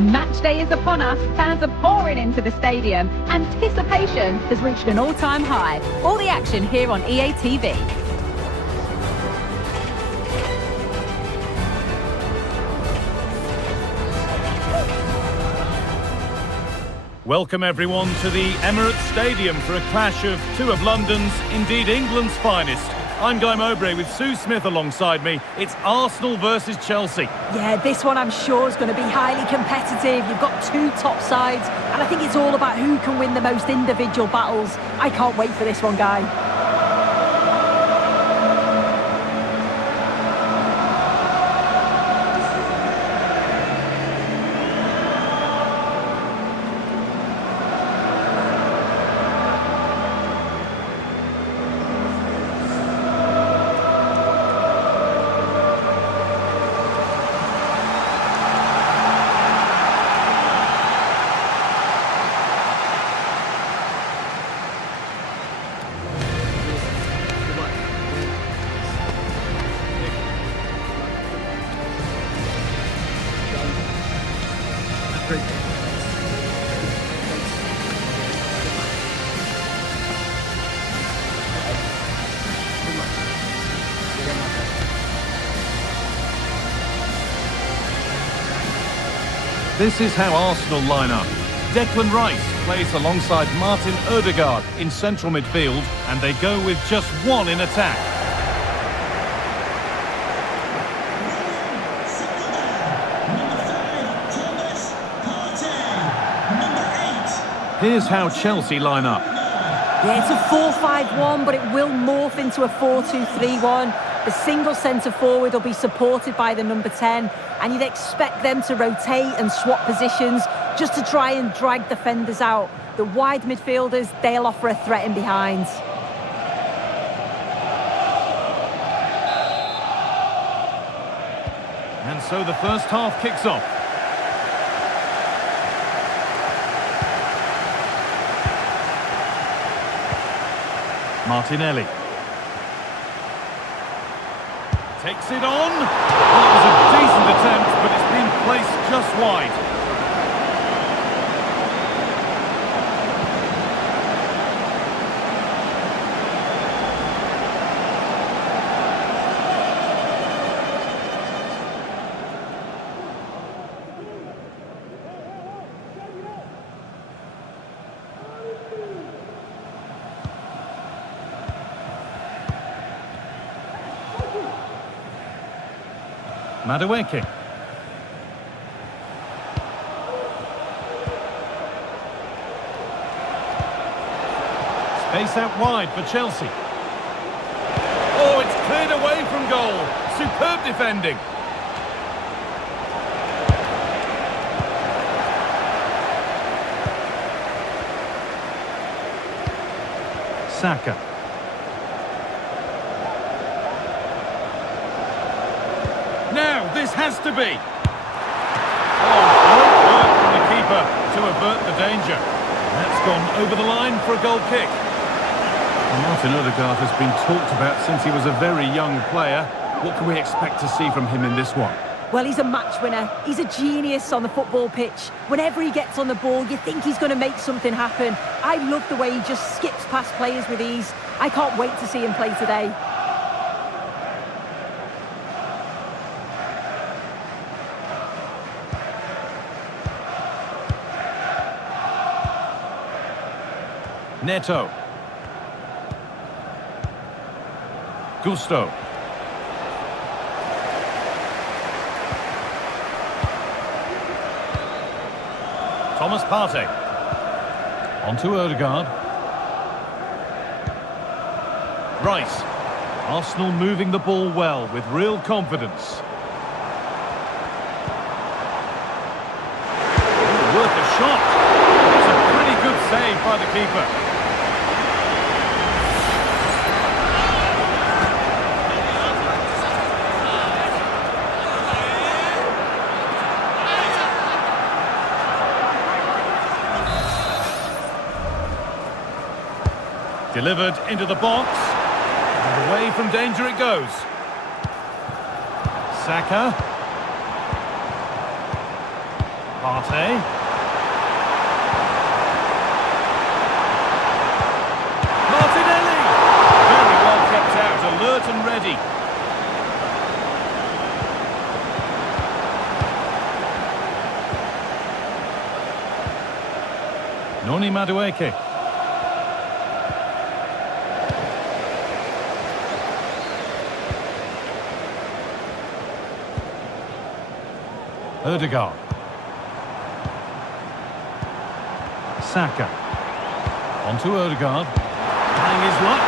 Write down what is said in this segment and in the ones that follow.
Match day is upon us, fans are pouring into the stadium. Anticipation has reached an all-time high. All the action here on EA TV. Welcome everyone to the Emirates Stadium for a clash of two of London's, indeed England's finest. I'm Guy Mowbray with Sue Smith alongside me. It's Arsenal versus Chelsea. Yeah, this one I'm sure is going to be highly competitive. You've got two top sides, and I think it's all about who can win the most individual battles. I can't wait for this one, Guy. This is how Arsenal line up. Declan Rice plays alongside Martin Odegaard in central midfield, and they go with just one in attack. Here's how Chelsea line up. Yeah, it's a 4-5-1, but it will morph into a 4-2-3-1. The single centre-forward will be supported by the number 10, and you'd expect them to rotate and swap positions just to try and drag defenders out. The wide midfielders, they'll offer a threat in behind. And so the first half kicks off. Martinelli takes it on. Well, it was a decent attempt, but it's been placed just wide. Madueke. Space out wide for Chelsea. Oh, it's cleared away from goal. Superb defending. Saka. Now, this has to be. Oh, great work from the keeper to avert the danger. That's gone over the line for a goal kick. Martin Odegaard has been talked about since he was a very young player. What can we expect to see from him in this one? Well, he's a match winner. He's a genius on the football pitch. Whenever he gets on the ball, you think he's going to make something happen. I love the way he just skips past players with ease. I can't wait to see him play today. Neto. Gusto. Thomas Partey. On to Odegaard. Rice. Arsenal moving the ball well with real confidence. Worth a shot. It's a pretty good save by the keeper. Delivered into the box, and away from danger it goes. Saka. Partey. Martinelli! Very well kept out, alert and ready. Noni Madueke. Ødegaard. Saka. On to Ødegaard. Trying his luck.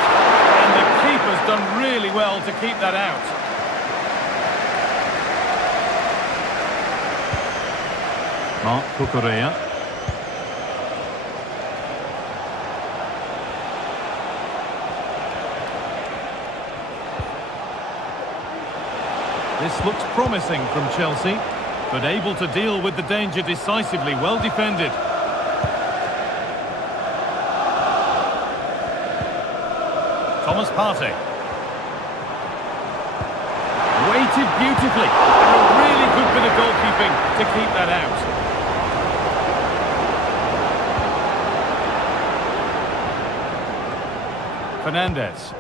And the keeper's done really well to keep that out. Marc Cucurella. This looks promising from Chelsea, but able to deal with the danger decisively, well defended. Thomas Partey. Weighted beautifully, and a really good bit of goalkeeping to keep that out. Fernandes.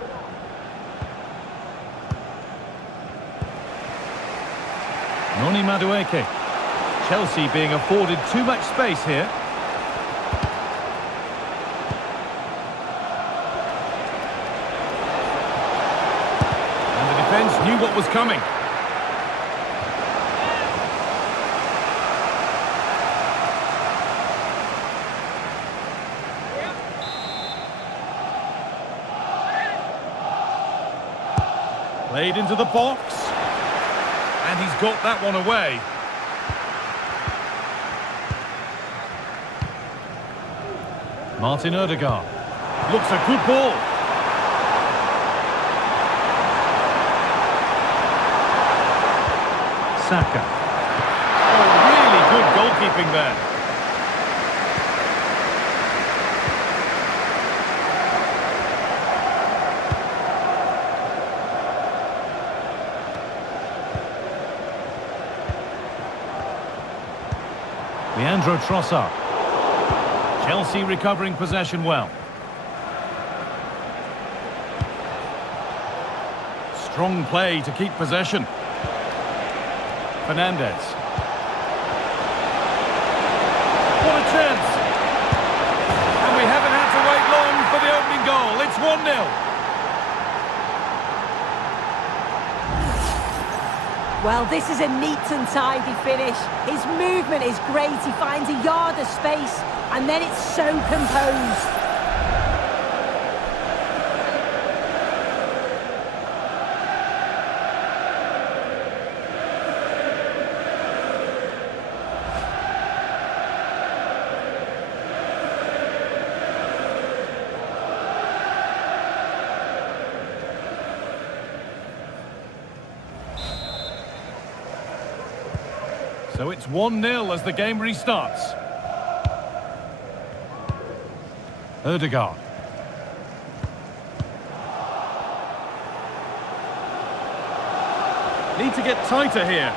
Noni Madueke. Chelsea being afforded too much space here. And the defence knew what was coming. Played into the box. And he's got that one away. Martin Ødegaard. Looks a good ball. Saka. Oh, really good goalkeeping there. Leandro Trossard. Chelsea recovering possession well. Strong play to keep possession. Fernandes. What a chance! And we haven't had to wait long for the opening goal. It's 1-0. Well, this is a neat and tidy finish. His movement is great. He finds a yard of space, and then it's so composed. So it's 1-0 as the game restarts. Ødegaard. Need to get tighter here.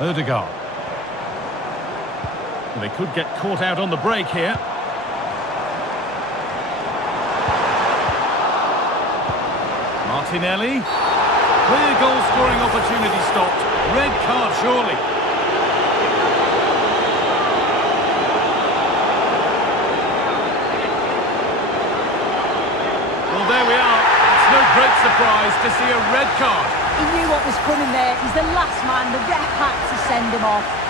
Ødegaard. They could get caught out on the break here. Martinelli. Clear goal-scoring opportunity stopped. Red card, surely. Well, there we are. It's no great surprise to see a red card. He knew what was coming there. He's the last man. The ref had to send him off.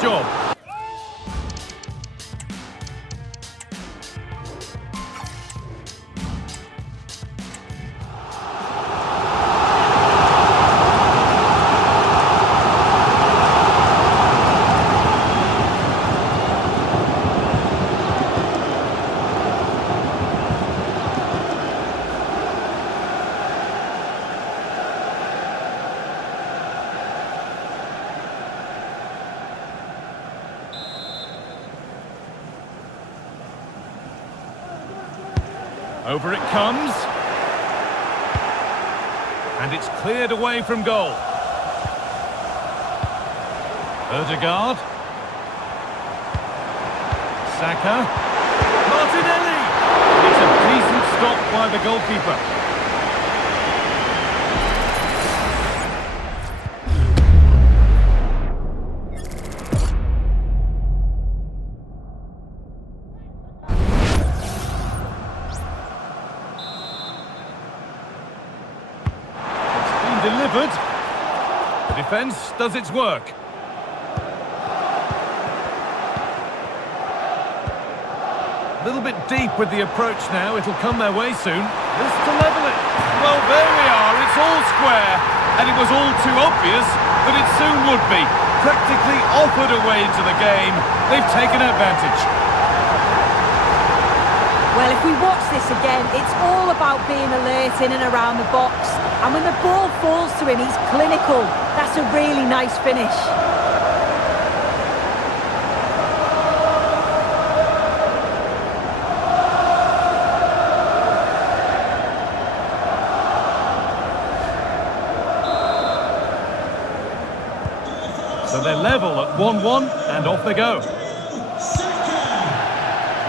Job. Over it comes. And it's cleared away from goal. Ødegaard. Saka. Martinelli! It's a decent stop by the goalkeeper. Delivered. The defence does its work. A little bit deep with the approach now. It'll come their way soon. This to level it. Well, there we are. It's all square. And it was all too obvious that it soon would be. Practically offered away into the game. They've taken advantage. Well, if we watch this again, it's all about being alert in and around the box. And when the ball falls to him, he's clinical. That's a really nice finish. So they're level at 1-1, and off they go.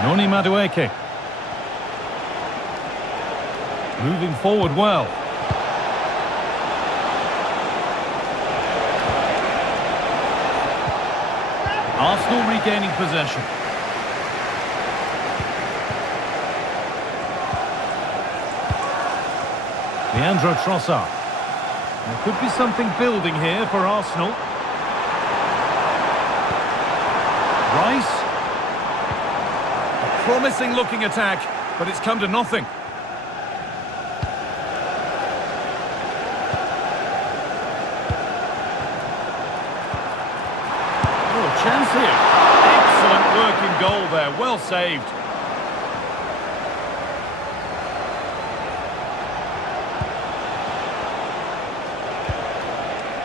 Noni Madueke. Moving forward well. Arsenal regaining possession. Leandro Trossard. There could be something building here for Arsenal. Rice. A promising looking attack, but it's come to nothing. Chance here. Excellent working goal there. Well saved.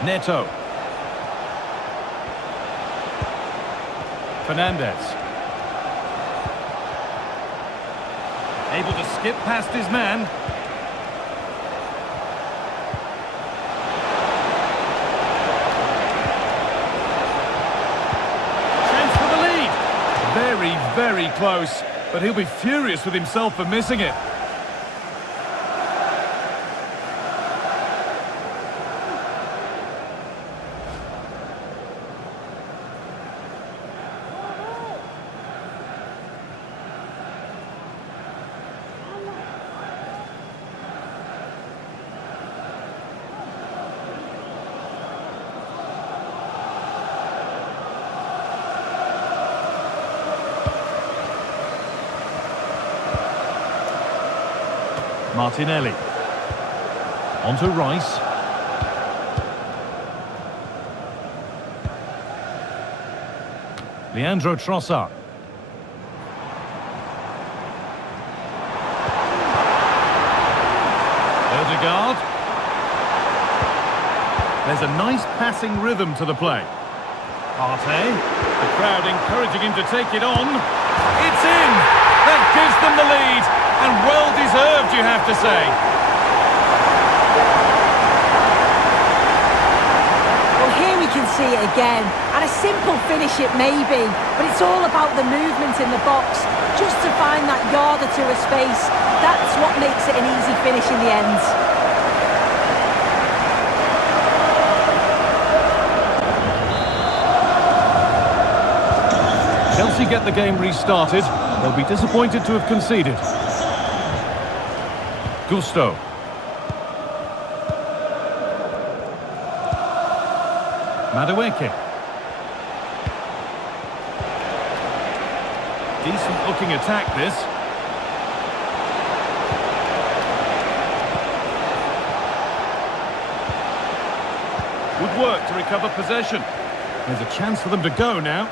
Neto. Fernandez. Able to skip past his man. Very, very close, but he'll be furious with himself for missing it. Martinelli. On to Rice. Leandro Trossard. Ødegaard. There's a nice passing rhythm to the play. Partey. The crowd encouraging him to take it on. It's in! That gives them the lead. And well deserved, you have to say. Well, here we can see it again. And a simple finish it may be, but it's all about the movement in the box. Just to find that yard or two of space. That's what makes it an easy finish in the end. Chelsea get the game restarted. They'll be disappointed to have conceded. Gusto. Madueke. Decent looking attack this. Good work to recover possession. There's a chance for them to go now.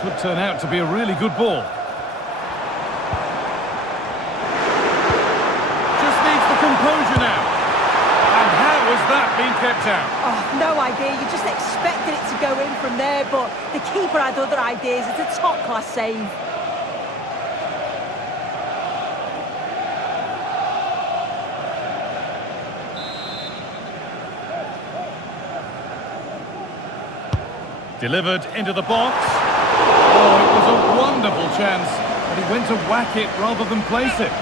Could turn out to be a really good ball. Just needs the composure now. And how has that been kept out. Oh, no idea. You just expected it to go in from there, but the keeper had other ideas. It's a top-class save. Delivered into the box. Oh, it was a wonderful chance, but he went to whack it rather than place it.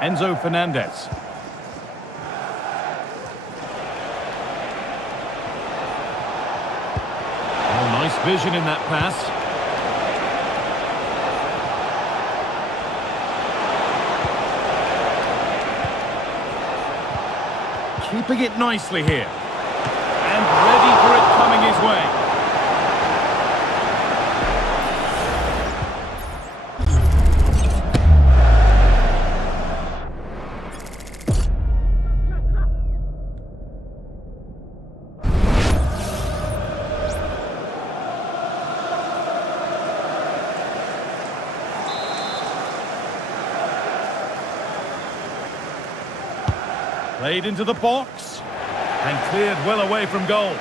Enzo Fernandez. Nice vision in that pass. Keeping it nicely here. And ready for it coming his way. Played into the box and cleared well away from goal.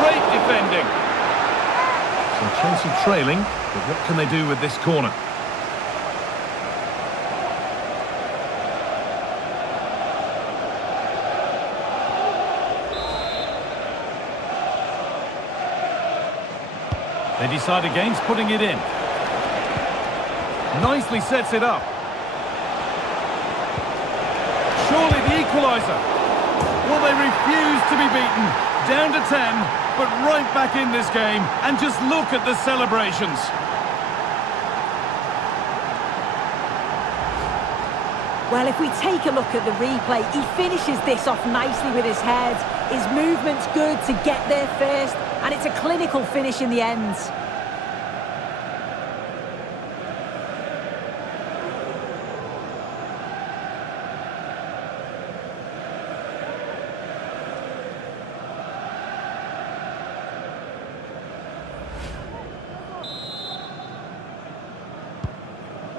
Great defending. So Chelsea trailing, but what can they do with this corner? They decide against putting it in. Nicely sets it up. Surely the equaliser. Well, they refuse to be beaten. Down to 10, but right back in this game. And just look at the celebrations. Well, if we take a look at the replay, he finishes this off nicely with his head. His movement's good to get there first, and it's a clinical finish in the end.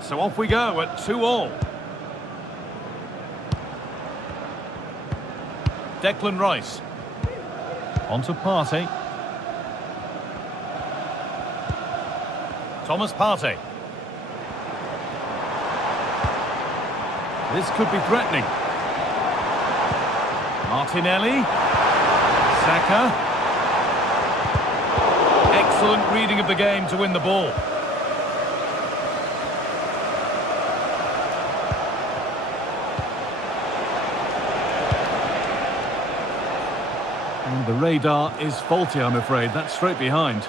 So off we go at 2-2. Declan Rice. On to Partey. Thomas Partey. This could be threatening. Martinelli. Saka. Excellent reading of the game to win the ball. And the radar is faulty, I'm afraid. That's straight behind.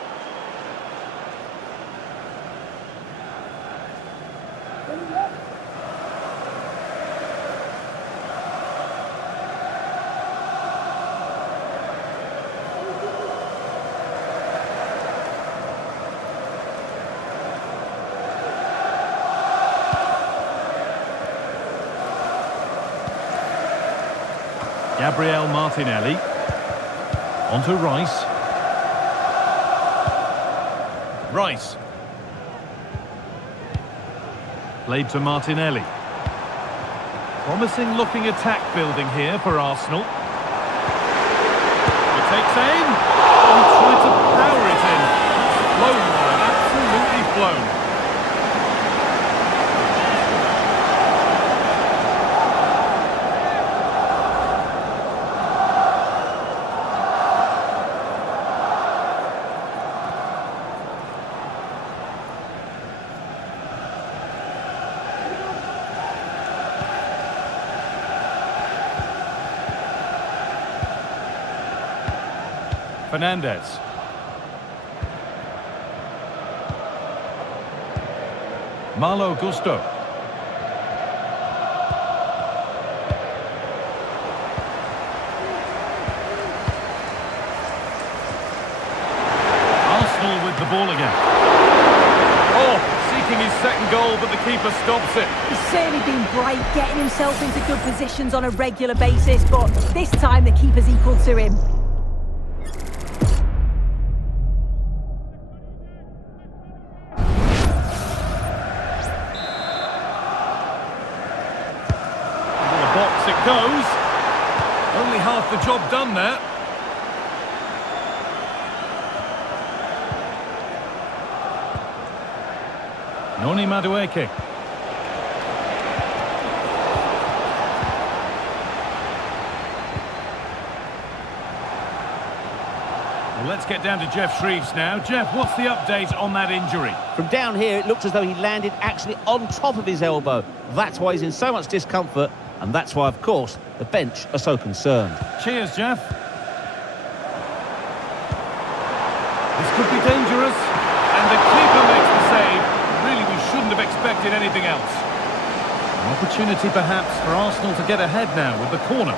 Gabriel Martinelli. On to Rice. Rice. Played to Martinelli. Promising looking attack building here for Arsenal. He takes aim. Oh, he tried to power it in. It's flown, absolutely flown. Fernandez. Malo Gusto. goal, but the keeper stops it. He's certainly been bright, getting himself into good positions on a regular basis, but this time the keeper's equal to him. Into the box it goes. Only half the job done there. Noni Madueke. Well, let's get down to Jeff Shreves now. Jeff, what's the update on that injury? From down here, it looks as though he landed actually on top of his elbow. That's why he's in so much discomfort, and that's why, of course, the bench are so concerned. Cheers, Jeff. This could be dangerous. And the keeper makes the save. Really, we shouldn't have expected anything else. An opportunity, perhaps, for Arsenal to get ahead now with the corner.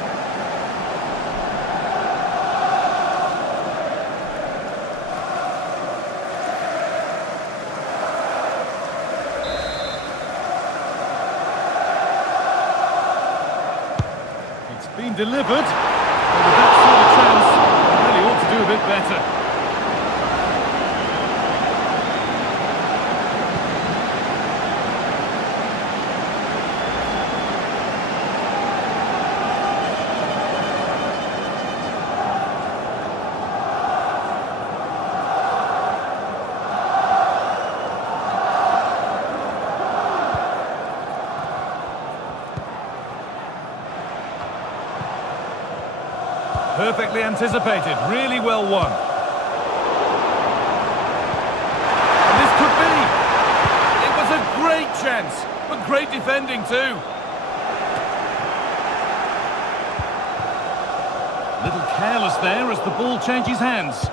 It's been delivered. And with that sort of chance, really ought to do a bit better. Perfectly anticipated, really well won. And this could be. It was a great chance, but great defending too. Little careless there as the ball changes hands.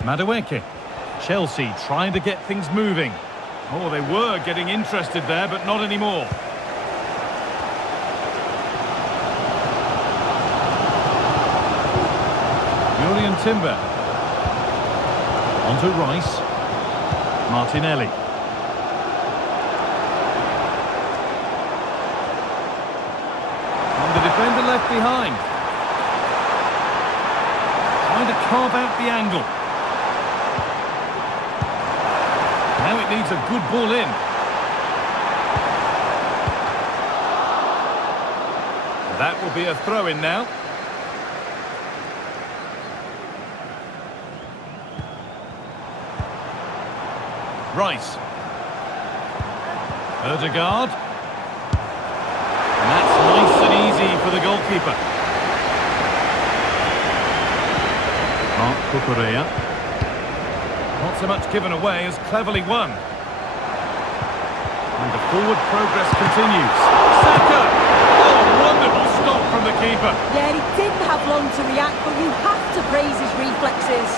Madueke. Chelsea trying to get things moving. Oh, they were getting interested there, but not anymore. Julian Timber. On to Rice. Martinelli. And the defender left behind. Trying to carve out the angle. Now it needs a good ball in. That will be a throw-in now. Rice. Ødegaard. And that's nice and easy for the goalkeeper. Marc Cucurella. Not so much given away as cleverly won. And the forward progress continues. Saka! Oh, wonderful stop from the keeper. Yeah, he didn't have long to react, but you have to praise his reflexes.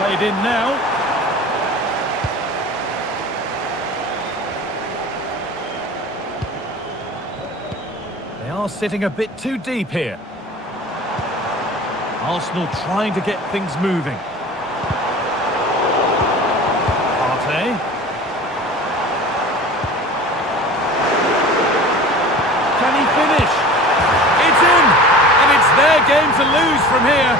Played in now. They are sitting a bit too deep here. Arsenal trying to get things moving. Partey. Can he finish? It's in! And it's their game to lose from here.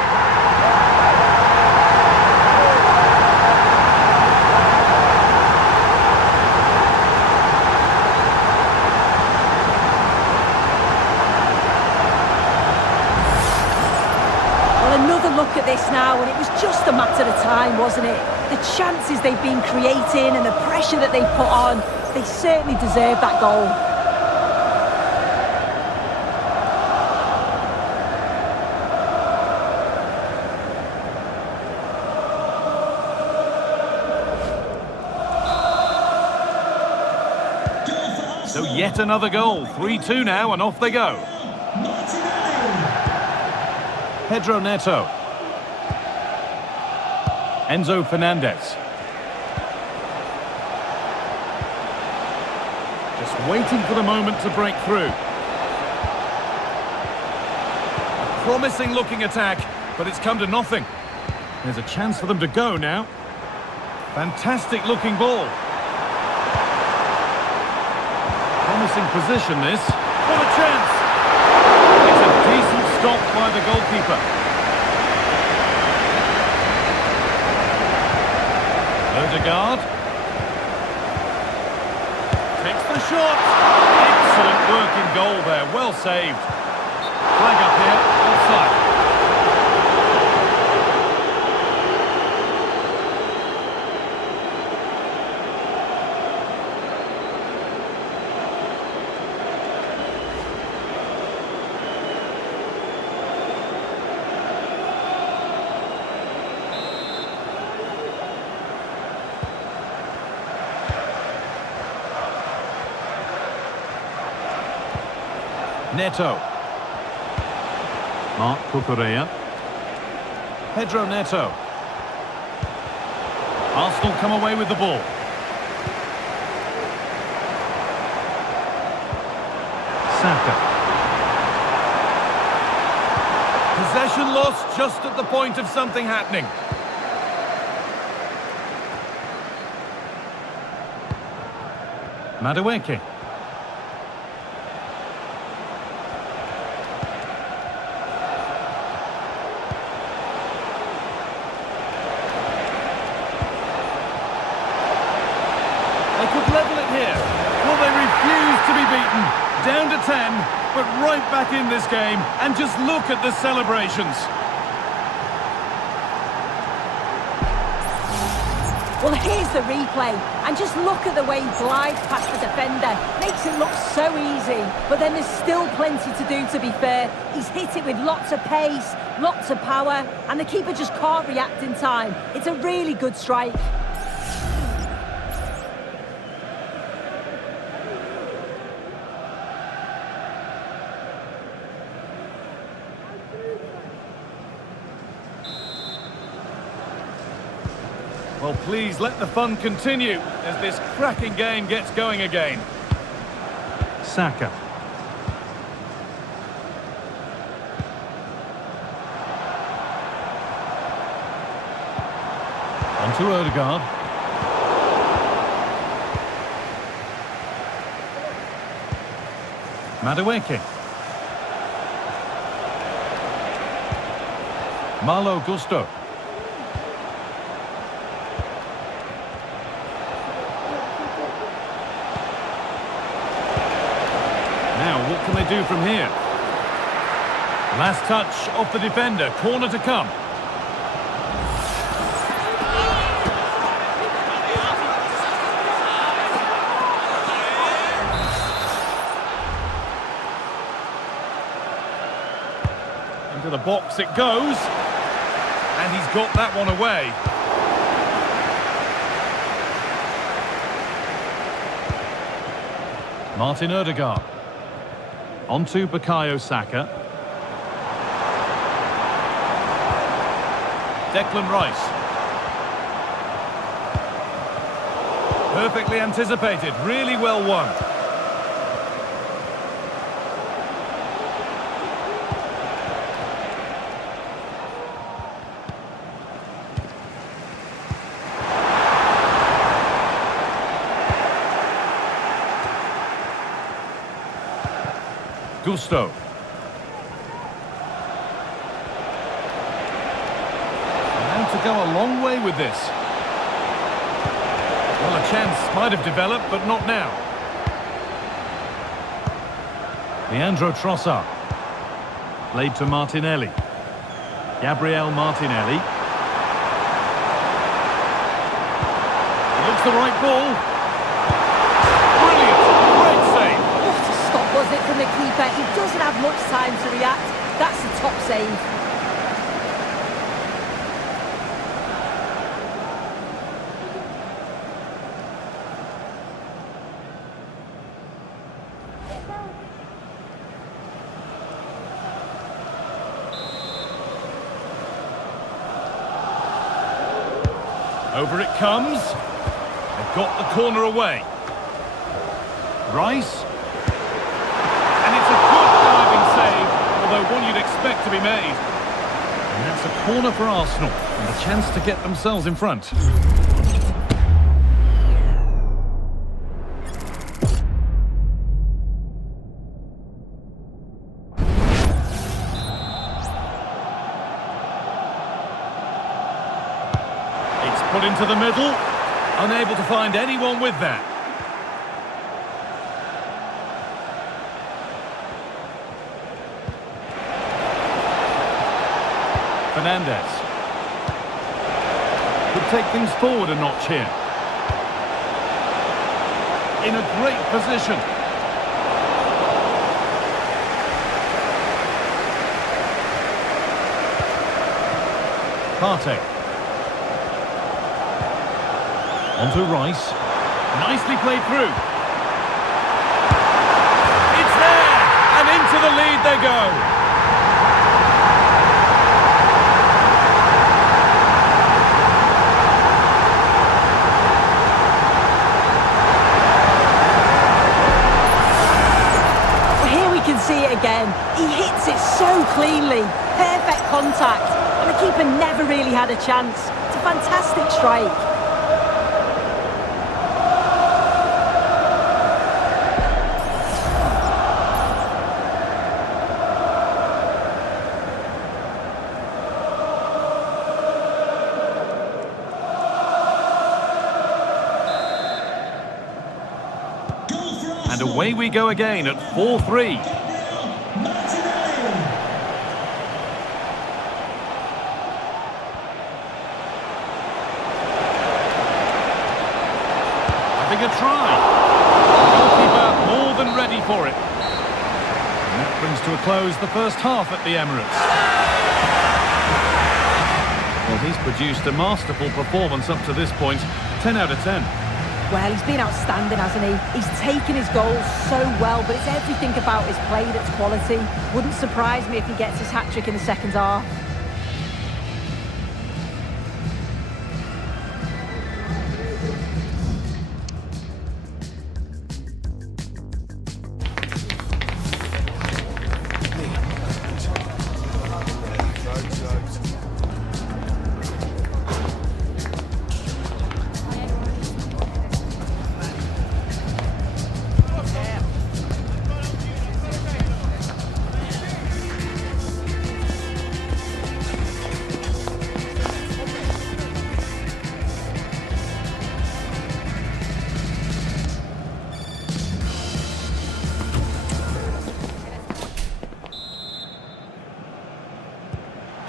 Another look at this now, and it was just a matter of time, wasn't it? The chances they've been creating and the pressure that they've put on, they certainly deserve that goal. So yet another goal. 3-2 now, and off they go. Pedro Neto. Enzo Fernandez. Just waiting for the moment to break through. A promising looking attack, but it's come to nothing. There's a chance for them to go now. Fantastic looking ball. Promising position this. What a chance! It's a decent stop by the goalkeeper. Ødegaard. Takes the shot. Excellent work in goal there. Well saved. Flag up here. Offside. Neto. Marc Cucurella. Pedro Neto. Arsenal come away with the ball. Saka. Possession lost just at the point of something happening. Madueke. They could level it here. Well, they refuse to be beaten. Down to 10, but right back in this game. And just look at the celebrations. Well, here's the replay, and just look at the way he glides past the defender. Makes it look so easy, but then there's still plenty to do, to be fair. He's hit it with lots of pace, lots of power, and the keeper just can't react in time. It's a really good strike. Well, please let the fun continue as this cracking game gets going again. Saka. On to Ødegaard. Madueke. Malo Gusto. Now, what can they do from here? Last touch off the defender, corner to come. Into the box it goes. And he's got that one away. Martin Ødegaard. On to Bukayo Saka. Declan Rice. Perfectly anticipated, really well won. Gusto. Now to go a long way with this. Well, a chance might have developed, but not now. Leandro Trossard. Played to Martinelli. Gabriel Martinelli. It looks the right ball. Brilliant! Great save! What a stop was it from the keeper? He doesn't have much time to react. That's a top save. Over it comes. They've got the corner away. Rice. And it's a good diving save, although one you'd expect to be made. And that's a corner for Arsenal, and a chance to get themselves in front. It's put into the middle. Unable to find anyone with that. Fernandez. Could take things forward a notch here. In a great position. Partey. Onto Rice. Nicely played through. It's there! And into the lead they go. See it again. He hits it so cleanly. Perfect contact. And the keeper never really had a chance. It's a fantastic strike. And away we go again at 4-3. Having a try. The goalkeeper more than ready for it. And that brings to a close the first half at the Emirates. Well, he's produced a masterful performance up to this point. 10 out of 10. Well, he's been outstanding, hasn't he? He's taken his goals so well, but it's everything about his play that's quality. Wouldn't surprise me if he gets his hat-trick in the second half.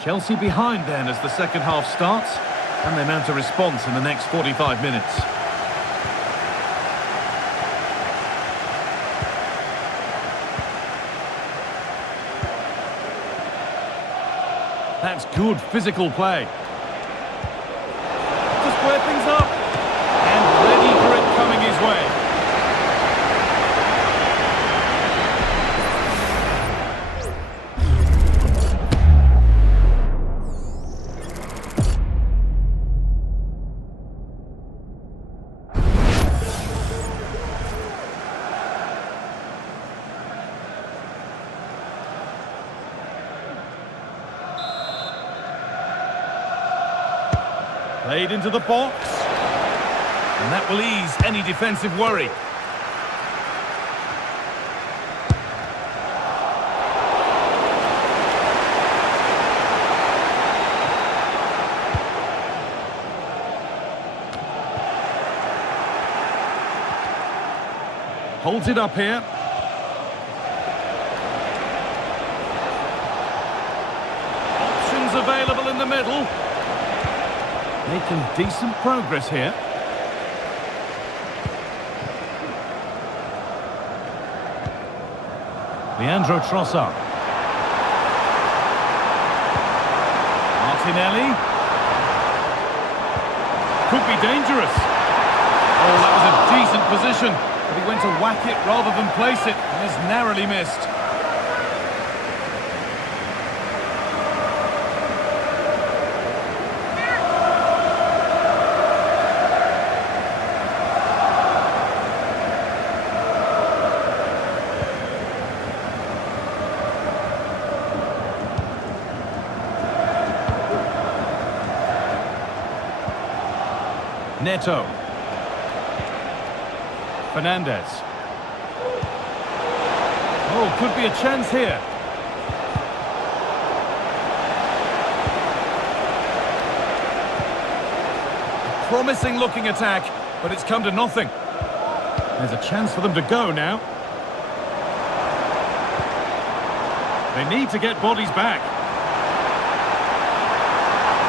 Chelsea behind then as the second half starts, and they mount a response in the next 45 minutes. That's good physical play. To square things up, and ready for it coming his way. Played into the box. And that will ease any defensive worry. Holds it up here. Options available in the middle. Making decent progress here. Leandro Trossard. Martinelli. Could be dangerous. Oh, that was a decent position, but he went to whack it rather than place it, and has narrowly missed. Neto. Fernandez. Oh, could be a chance here. Promising looking attack, but it's come to nothing. There's a chance for them to go now. They need to get bodies back.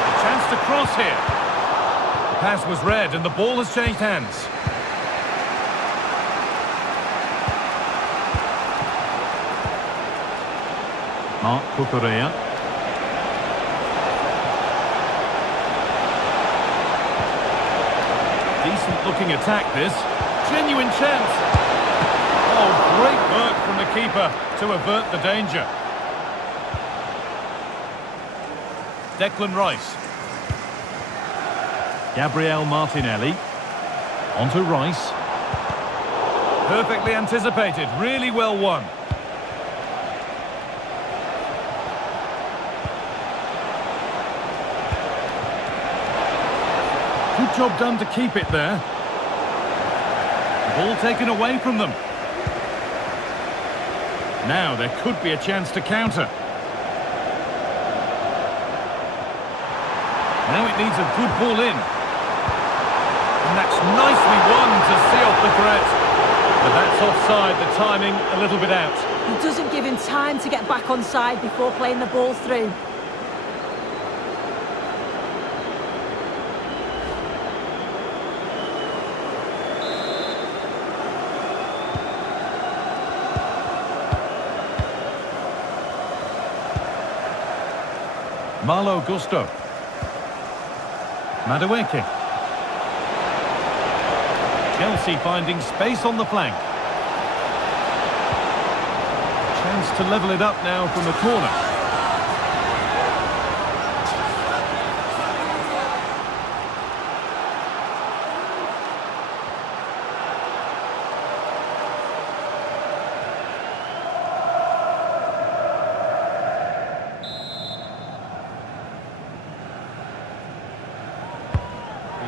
A chance to cross here. The pass was read and the ball has changed hands. Marc Cucurella. Decent looking attack this. Genuine chance. Oh, great work from the keeper to avert the danger. Declan Rice. Gabriel Martinelli. On to Rice. Perfectly anticipated, really well won. Good job done to keep it there. Ball taken away from them. Now there could be a chance to counter. Now it needs a good ball in. And that's nicely won to see off the threat. But that's offside, the timing a little bit out. He doesn't give him time to get back on side before playing the ball through. Malo Gusto. Madueke. Chelsea finding space on the flank. Chance to level it up now from the corner.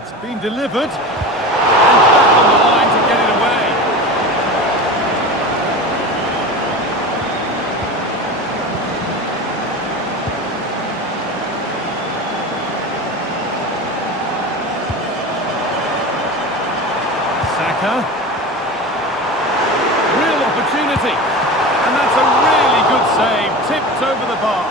It's been delivered, and back on the line to get it away. Saka. Real opportunity, and that's a really good save, tipped over the bar.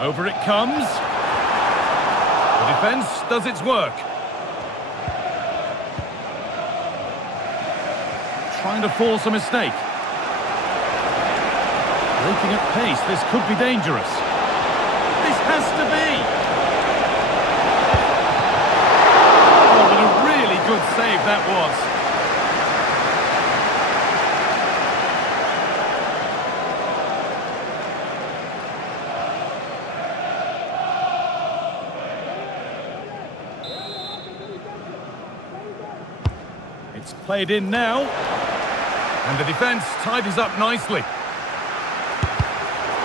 Over it comes. The defence does its work. Trying to force a mistake. Breaking at pace, this could be dangerous. This has to be! Oh, what a really good save that was. It's played in now, and the defence tidies up nicely.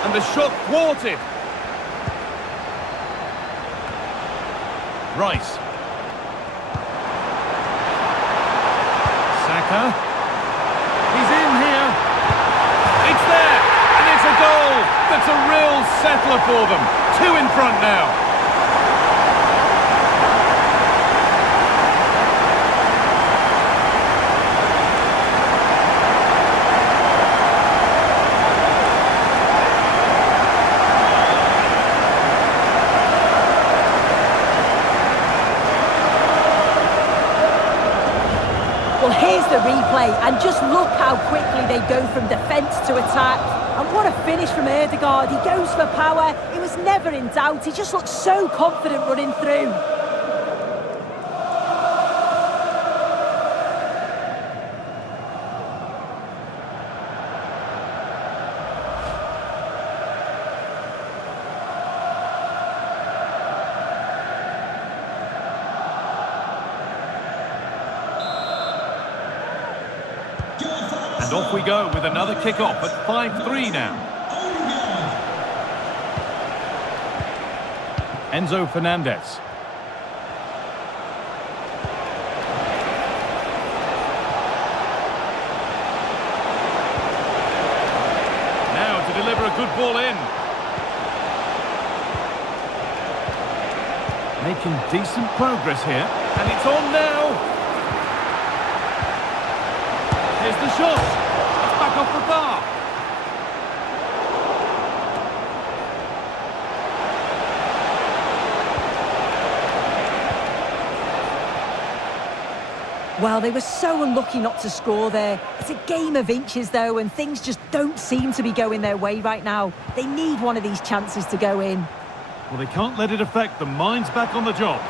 And the shot thwarted. Rice. Saka. He's in here. It's there, and it's a goal. That's a real settler for them. 2 in front now. Well, here's the replay, and just look how quickly they go from defence to attack. And what a finish from Ødegaard. He goes for power. He was never in doubt. He just looks so confident running through. And off we go with another kick-off at 5-3 now. Enzo Fernandez. Now to deliver a good ball in. Making decent progress here. And it's on now. Here's the shot. It's back off the bar. Well, they were so unlucky not to score there. It's a game of inches, though, and things just don't seem to be going their way right now. They need one of these chances to go in. Well, they can't let it affect them. Mind's back on the job.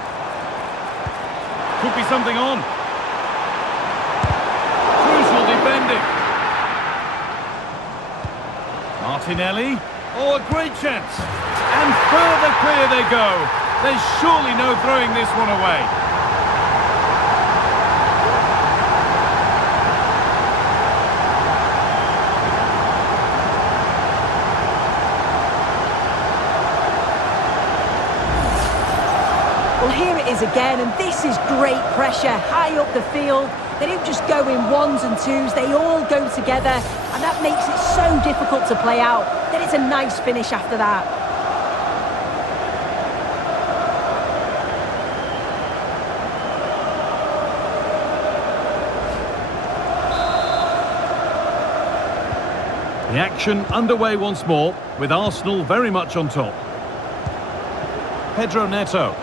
Could be something on. Crucial defending. Martinelli. Oh, a great chance. And further clear they go. There's surely no throwing this one away. Well, here it is again, and this is great pressure, high up the field. They don't just go in ones and twos, they all go together, and that makes it so difficult to play out. Then it's a nice finish after that. The action underway once more, with Arsenal very much on top. Pedro Neto.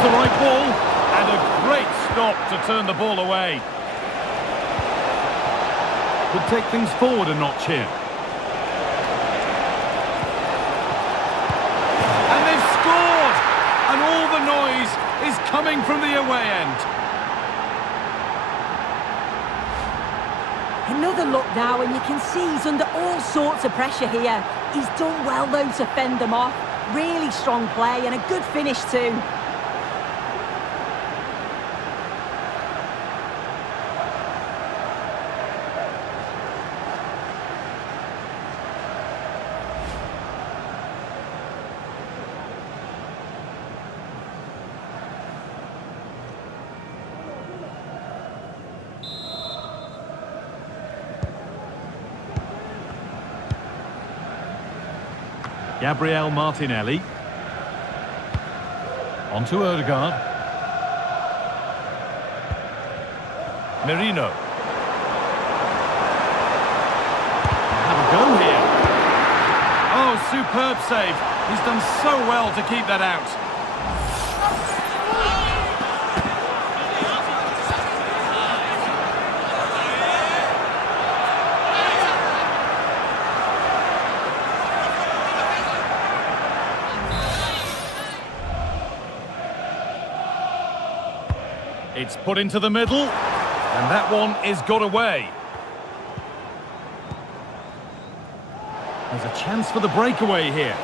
The right ball, and a great stop to turn the ball away. Could take things forward a notch here. And they've scored! And all the noise is coming from the away end. Another look now, and you can see he's under all sorts of pressure here. He's done well, though, to fend them off. Really strong play, and a good finish too. Gabriel Martinelli. On to Odegaard. Merino. Have a go here. Oh, superb save. He's done so well to keep that out. It's put into the middle, and that one is got away. There's a chance for the breakaway here.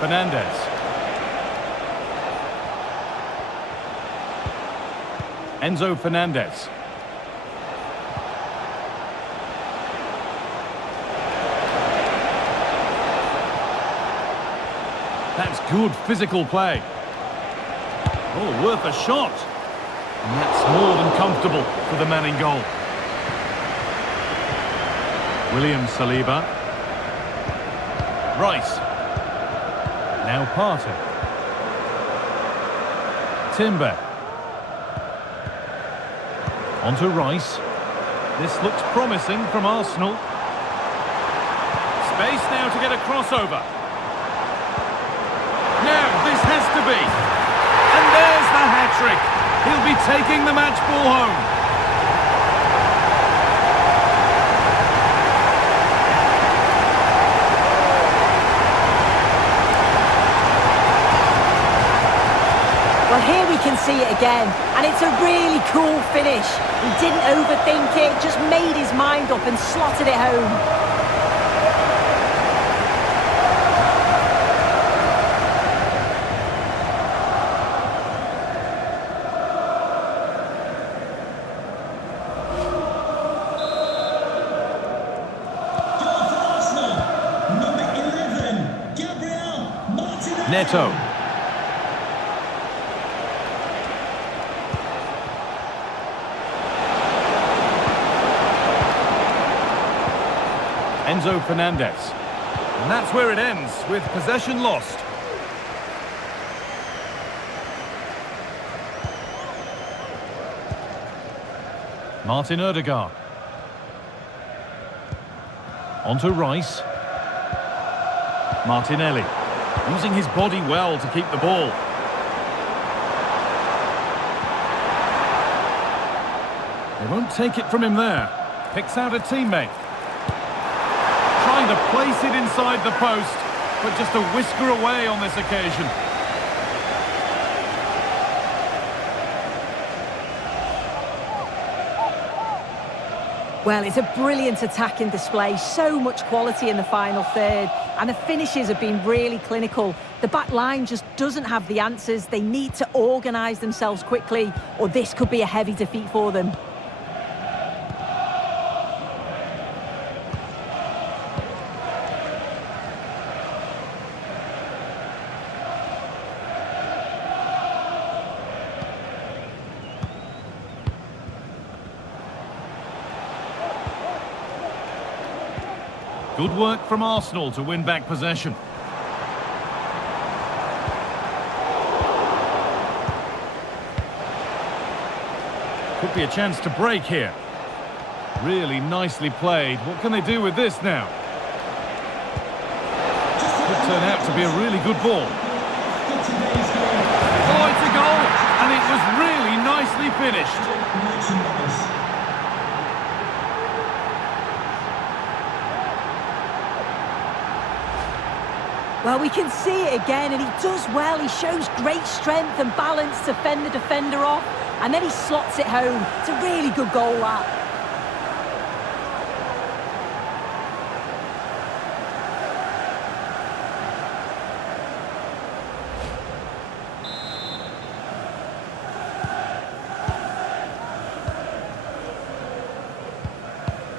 Fernandez. Enzo Fernandez. That's good physical play. Oh, worth a shot. And that's more than comfortable for the man in goal. William Saliba. Rice. Now Partey. Timber. On to Rice. This looks promising from Arsenal. Space now to get a crossover. Now, this has to be. And there's the hat-trick. He'll be taking the match ball home. Well, here we can see it again, and it's a really cool finish. He didn't overthink it, just made his mind up and slotted it home. Neto. Enzo Fernandez. And that's where it ends, with possession lost. Martin Odegaard. On to Rice. Martinelli. Using his body well to keep the ball. They won't take it from him there. Picks out a teammate. Trying to place it inside the post, but just a whisker away on this occasion. Well, it's a brilliant attacking display, so much quality in the final third, and the finishes have been really clinical. The back line just doesn't have the answers. They need to organise themselves quickly, or this could be a heavy defeat for them. Good work from Arsenal to win back possession. Could be a chance to break here. Really nicely played. What can they do with this now? Could turn out to be a really good ball. Oh, it's a goal! And it was really nicely finished. Well, we can see it again, and he does well. He shows great strength and balance to fend the defender off, and then he slots it home. It's a really good goal, that.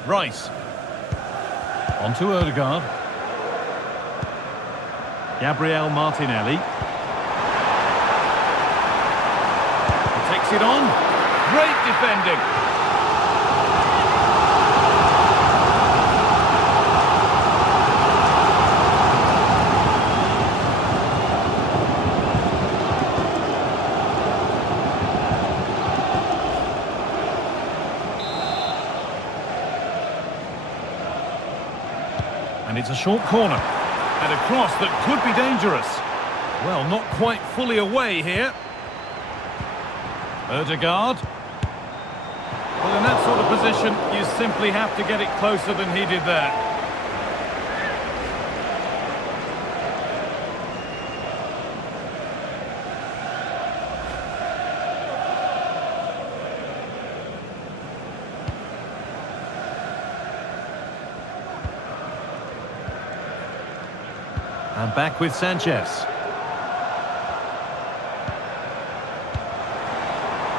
Rice. On to Odegaard. Gabriel Martinelli. He takes it on. Great defending. And it's a short corner. And a cross that could be dangerous. Well, not quite fully away here. Odegaard. Well, in that sort of position, you simply have to get it closer than he did there. And back with Sanchez.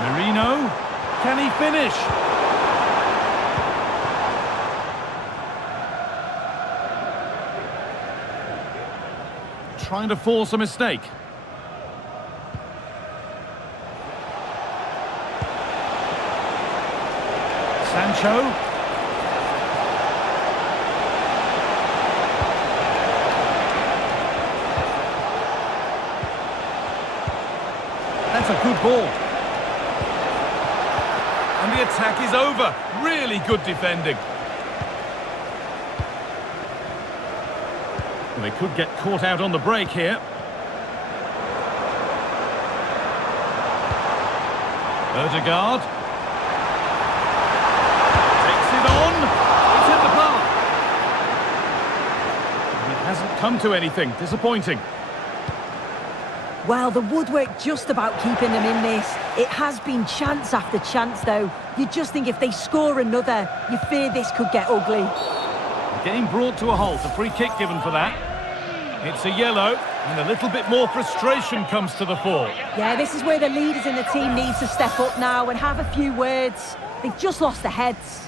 Merino. Can he finish? Trying to force a mistake. Sancho. That's a good ball. And the attack is over. Really good defending. Well, they could get caught out on the break here. Odegaard. Takes it on. It's hit the bar. And it hasn't come to anything. Disappointing. Well, the woodwork just about keeping them in this. It has been chance after chance, though. You just think if they score another, you fear this could get ugly. The game brought to a halt. A free kick given for that. It's a yellow, and a little bit more frustration comes to the fore. Yeah, this is where the leaders in the team need to step up now and have a few words. They've just lost their heads.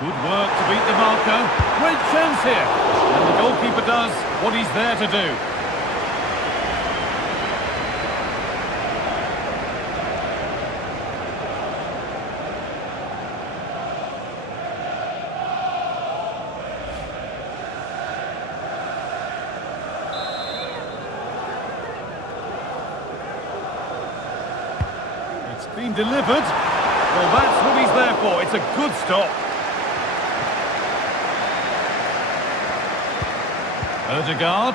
Good work to beat the marker. Great chance here. And the goalkeeper does what he's there to do. It's been delivered. Well, that's what he's there for. It's a good stop. Ødegaard.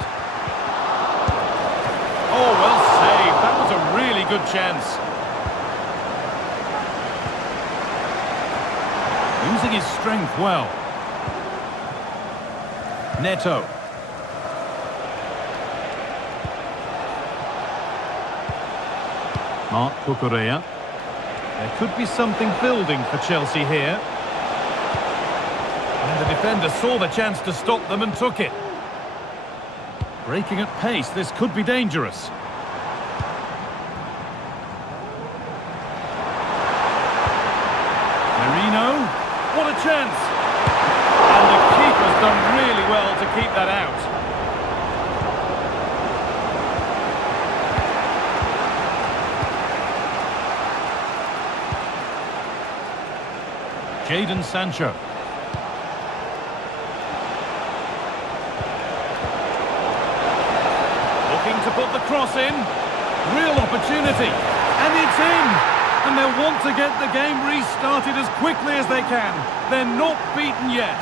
Oh, well saved. That was a really good chance. Using his strength well. Neto. Marc Cucurella. There could be something building for Chelsea here. And the defender saw the chance to stop them and took it. Breaking at pace, this could be dangerous. Merino, what a chance! And the keeper's done really well to keep that out. Jadon Sancho. To put the cross in, real opportunity, and it's in, and they'll want to get the game restarted as quickly as they can. They're not beaten yet.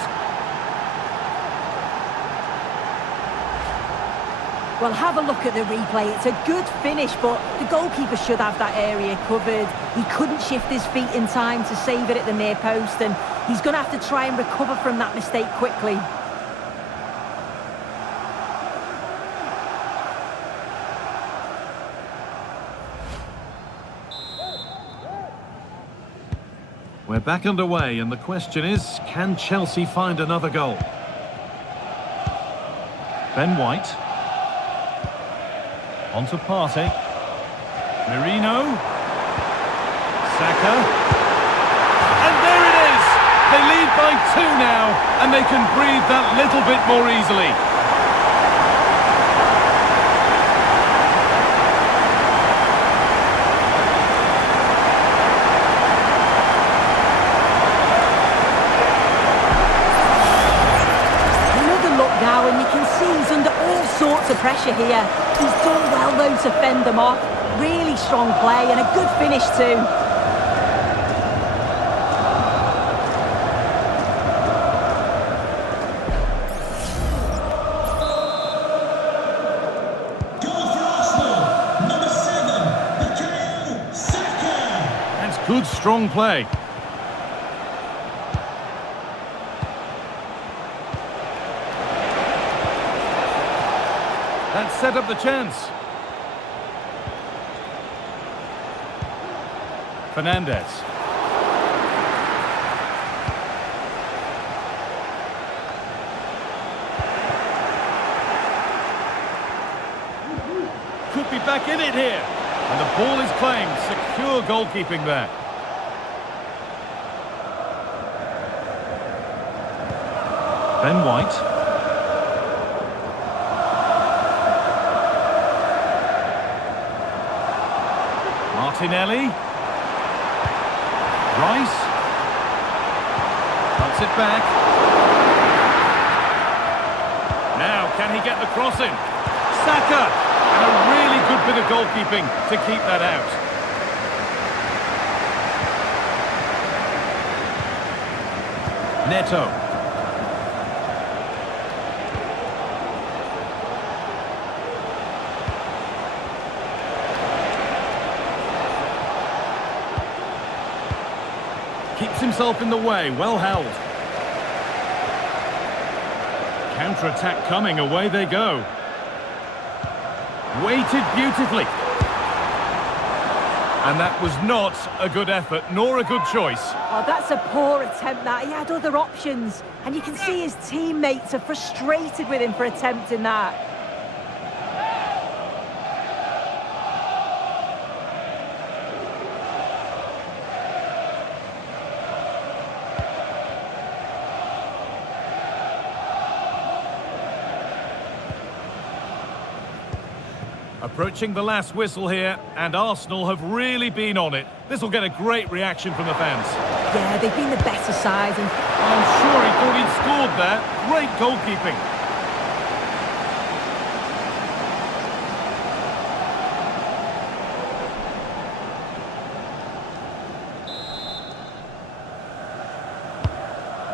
Well, have a look at the replay. It's a good finish, but the goalkeeper should have that area covered. He couldn't shift his feet in time to save it at the near post, and he's going to have to try and recover from that mistake quickly. We're back underway, and the question is, can Chelsea find another goal? Ben White. On to Partey. Merino. Saka. And there it is! They lead by 2 now, and they can breathe that little bit more easily. Now, and you can see he's under all sorts of pressure here. He's done well, though, to fend them off. Really strong play and a good finish, too. Goal for Arsenal, number 7, Bukayo Saka. That's good, strong play. That set up the chance. Fernandes. Could be back in it here. And the ball is claimed. Secure goalkeeping there. Ben White. Martinelli. Rice. Cuts it back. Now, can he get the cross in? Saka! And a really good bit of goalkeeping to keep that out. Neto. Keeps himself in the way, well held. Counter-attack coming, away they go. Weighted beautifully. And that was not a good effort, nor a good choice. Oh, that's a poor attempt, that. He had other options. And you can see his teammates are frustrated with him for attempting that. Approaching the last whistle here, and Arsenal have really been on it. This will get a great reaction from the fans. Yeah, they've been the better side, and I'm sure he thought he'd scored there. Great goalkeeping.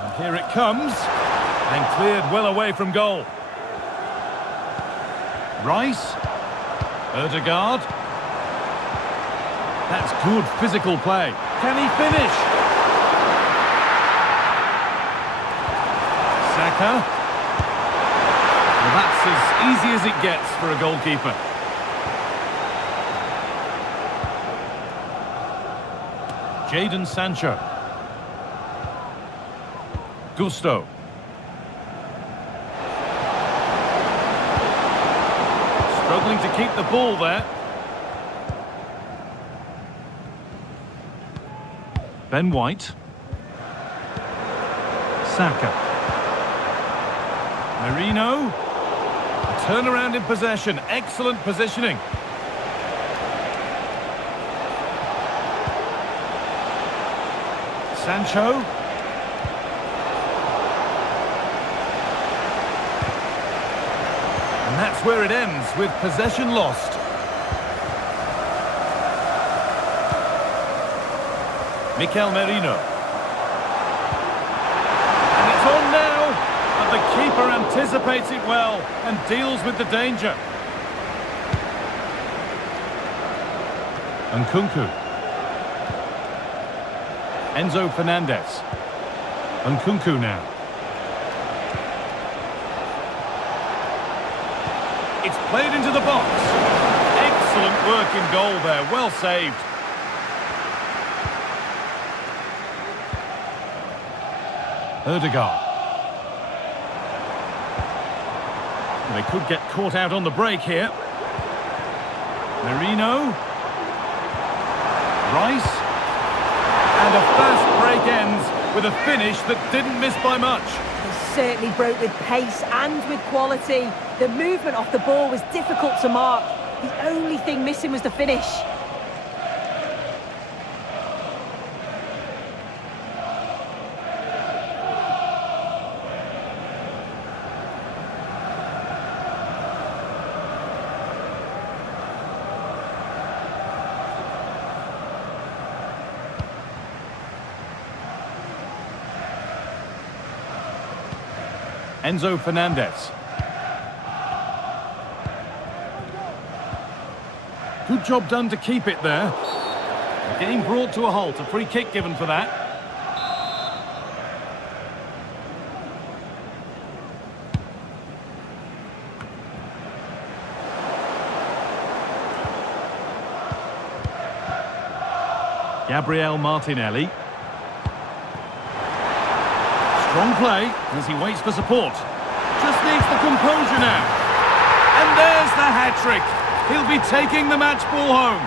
And here it comes, and cleared well away from goal. Rice. Ødegaard. That's good physical play. Can he finish? Saka. Well, that's as easy as it gets for a goalkeeper. Jadon Sancho. Gusto. Struggling to keep the ball there. Ben White. Saka. Merino. A turnaround in possession. Excellent positioning. Sancho. And that's where it ends, with possession lost. Mikel Merino. And it's on now, but the keeper anticipates it well and deals with the danger. Nkunku. Enzo Fernandez. Nkunku now. It's played into the box. Excellent work in goal there, well saved. Ødegaard. They could get caught out on the break here. Merino. Rice. And a fast break ends with a finish that didn't miss by much. they certainly broke with pace and with quality. The movement off the ball was difficult to mark. The only thing missing was the finish. Enzo Fernandez. Good job done to keep it there. The game brought to a halt, a free kick given for that. Gabriel Martinelli. Strong play as he waits for support. Just needs the composure now. And there's the hat-trick. He'll be taking the match ball home.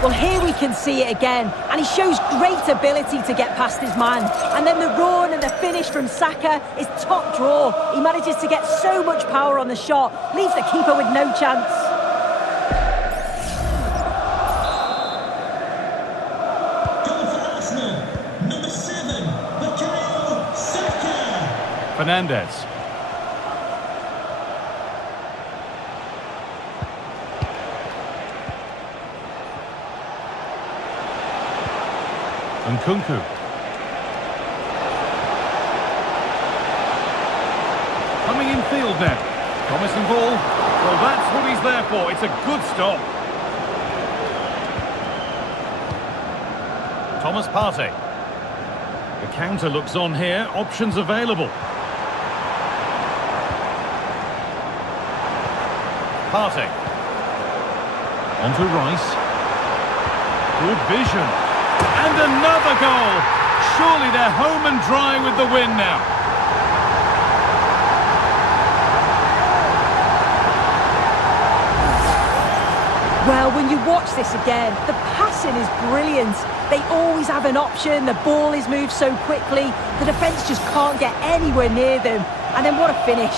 Well, here we can see it again, and he shows great ability to get past his man. And then the run and the finish from Saka is top draw. He manages to get so much power on the shot, leaves the keeper with no chance. Goal for Arsenal, number 7, Bukayo Saka. Fernandez. Nkunku. Coming in field now. Promising ball. Well, that's what he's there for. It's a good stop. Thomas Partey. The counter looks on here. Options available. Partey. Onto Rice. Good vision. And another goal! Surely they're home and dry with the win now. Well, when you watch this again, the passing is brilliant. They always have an option. The ball is moved so quickly. The defence just can't get anywhere near them. And then what a finish.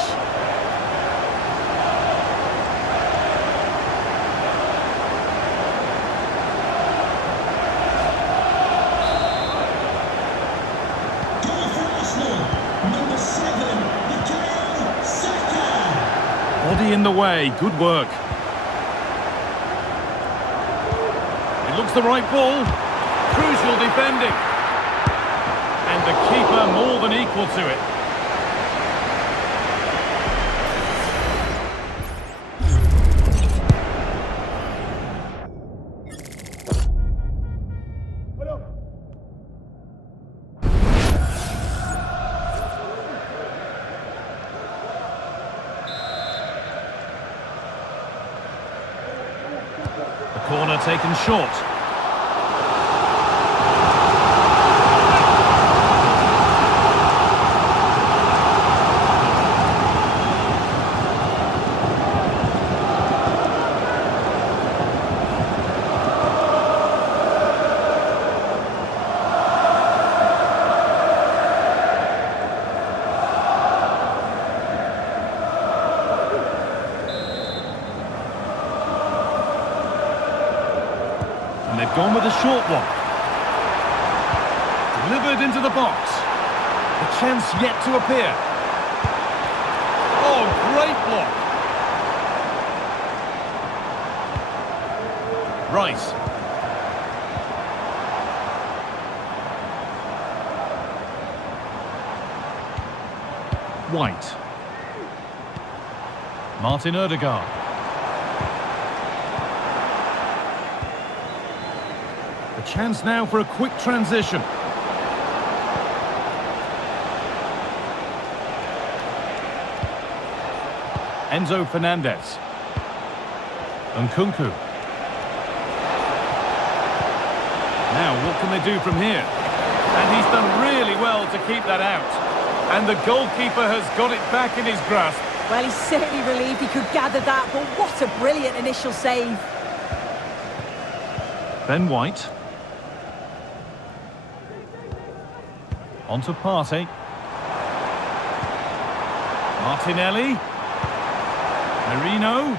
Goal for Arsenal. Number 7, Bukayo Saka. Body in the way, good work. It looks the right ball. Crucial defending. And the keeper more than equal to it. The corner taken short. And they've gone with a short one. Delivered into the box. A chance yet to appear. Oh, great block. Rice. White. Martin Ødegaard. A chance now for a quick transition. Enzo Fernandez. Nkunku. Now, what can they do from here? And he's done really well to keep that out. And the goalkeeper has got it back in his grasp. Well, he's certainly relieved he could gather that, but what a brilliant initial save. Ben White. On to Partey. Martinelli. Merino.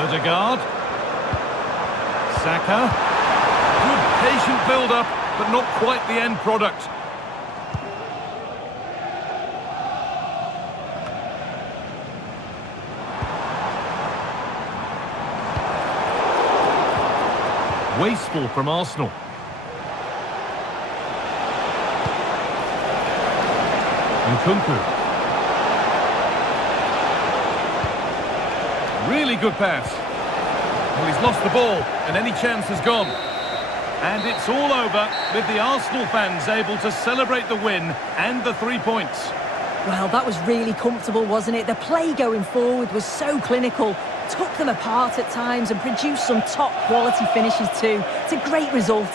Ødegaard. Saka. Good patient build-up, but not quite the end product. Wasteful from Arsenal. Nkunku. Really good pass. Well, he's lost the ball, and any chance has gone. And it's all over, with the Arsenal fans able to celebrate the win and the 3 points. Well, that was really comfortable, wasn't it? The play going forward was so clinical, took them apart at times and produced some top-quality finishes too. It's a great result.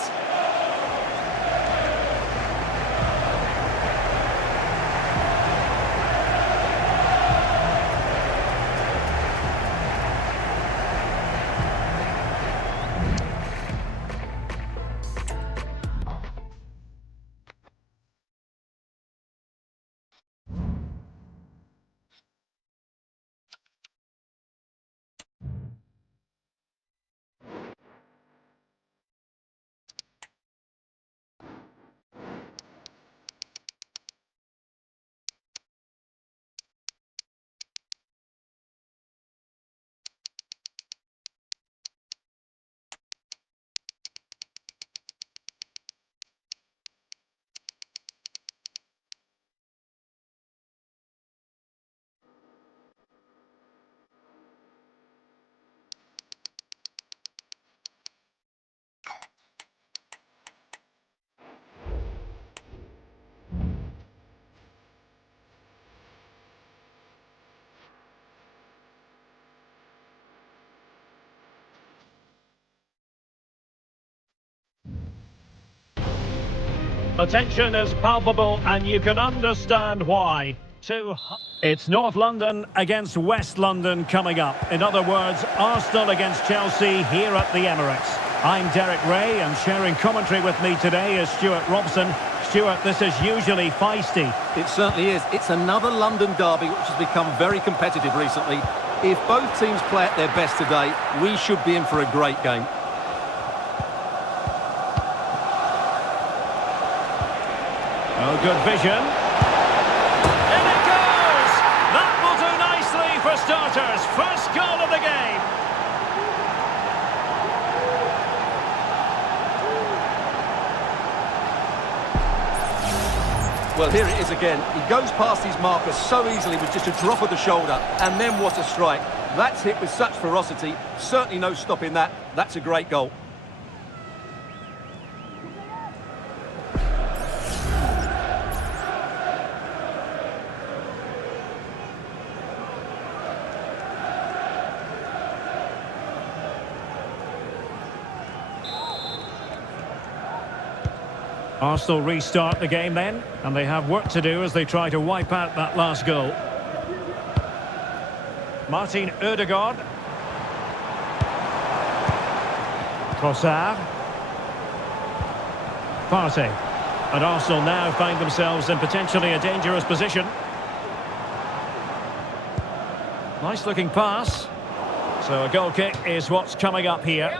The tension is palpable and you can understand why. It's North London against West London coming up. In other words, Arsenal against Chelsea here at the Emirates. I'm Derek Ray, and sharing commentary with me today is Stuart Robson. Stuart, this is usually feisty. It certainly is. It's another London derby which has become very competitive recently. If both teams play at their best today, we should be in for a great game. Oh, good vision. In it goes! That will do nicely for starters. First goal of the game. Well, here it is again. He goes past his marker so easily with just a drop of the shoulder, and then what a strike. That's hit with such ferocity. Certainly no stopping that. That's a great goal. Arsenal restart the game then, and they have work to do as they try to wipe out that last goal. Martin Ødegaard. Trossard. Partey. And Arsenal now find themselves in potentially a dangerous position. Nice looking pass. So a goal kick is what's coming up here.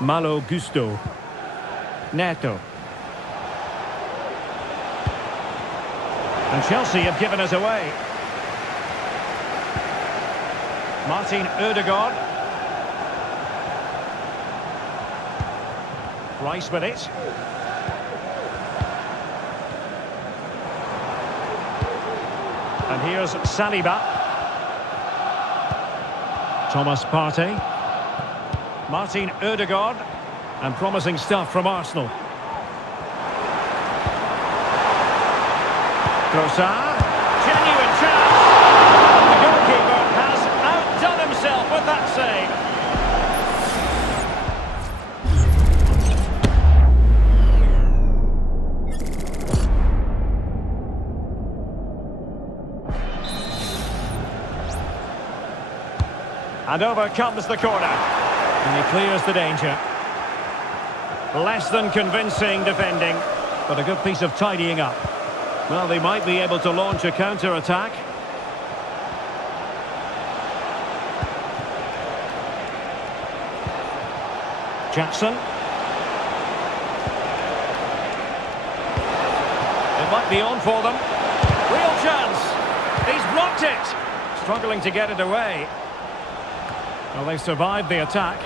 Malo Gusto. Neto. And Chelsea have given us away. Martin Ødegaard. Rice with it. And here's Saliba. Thomas Partey. Martin Ødegaard, and promising stuff from Arsenal. Trossard, genuine chance. The goalkeeper has outdone himself with that save. And over comes the corner. And he clears the danger. Less than convincing defending, but a good piece of tidying up. Well, they might be able to launch a counter-attack. Jackson. It might be on for them. Real chance. He's blocked it. Struggling to get it away. Well, they survived the attack.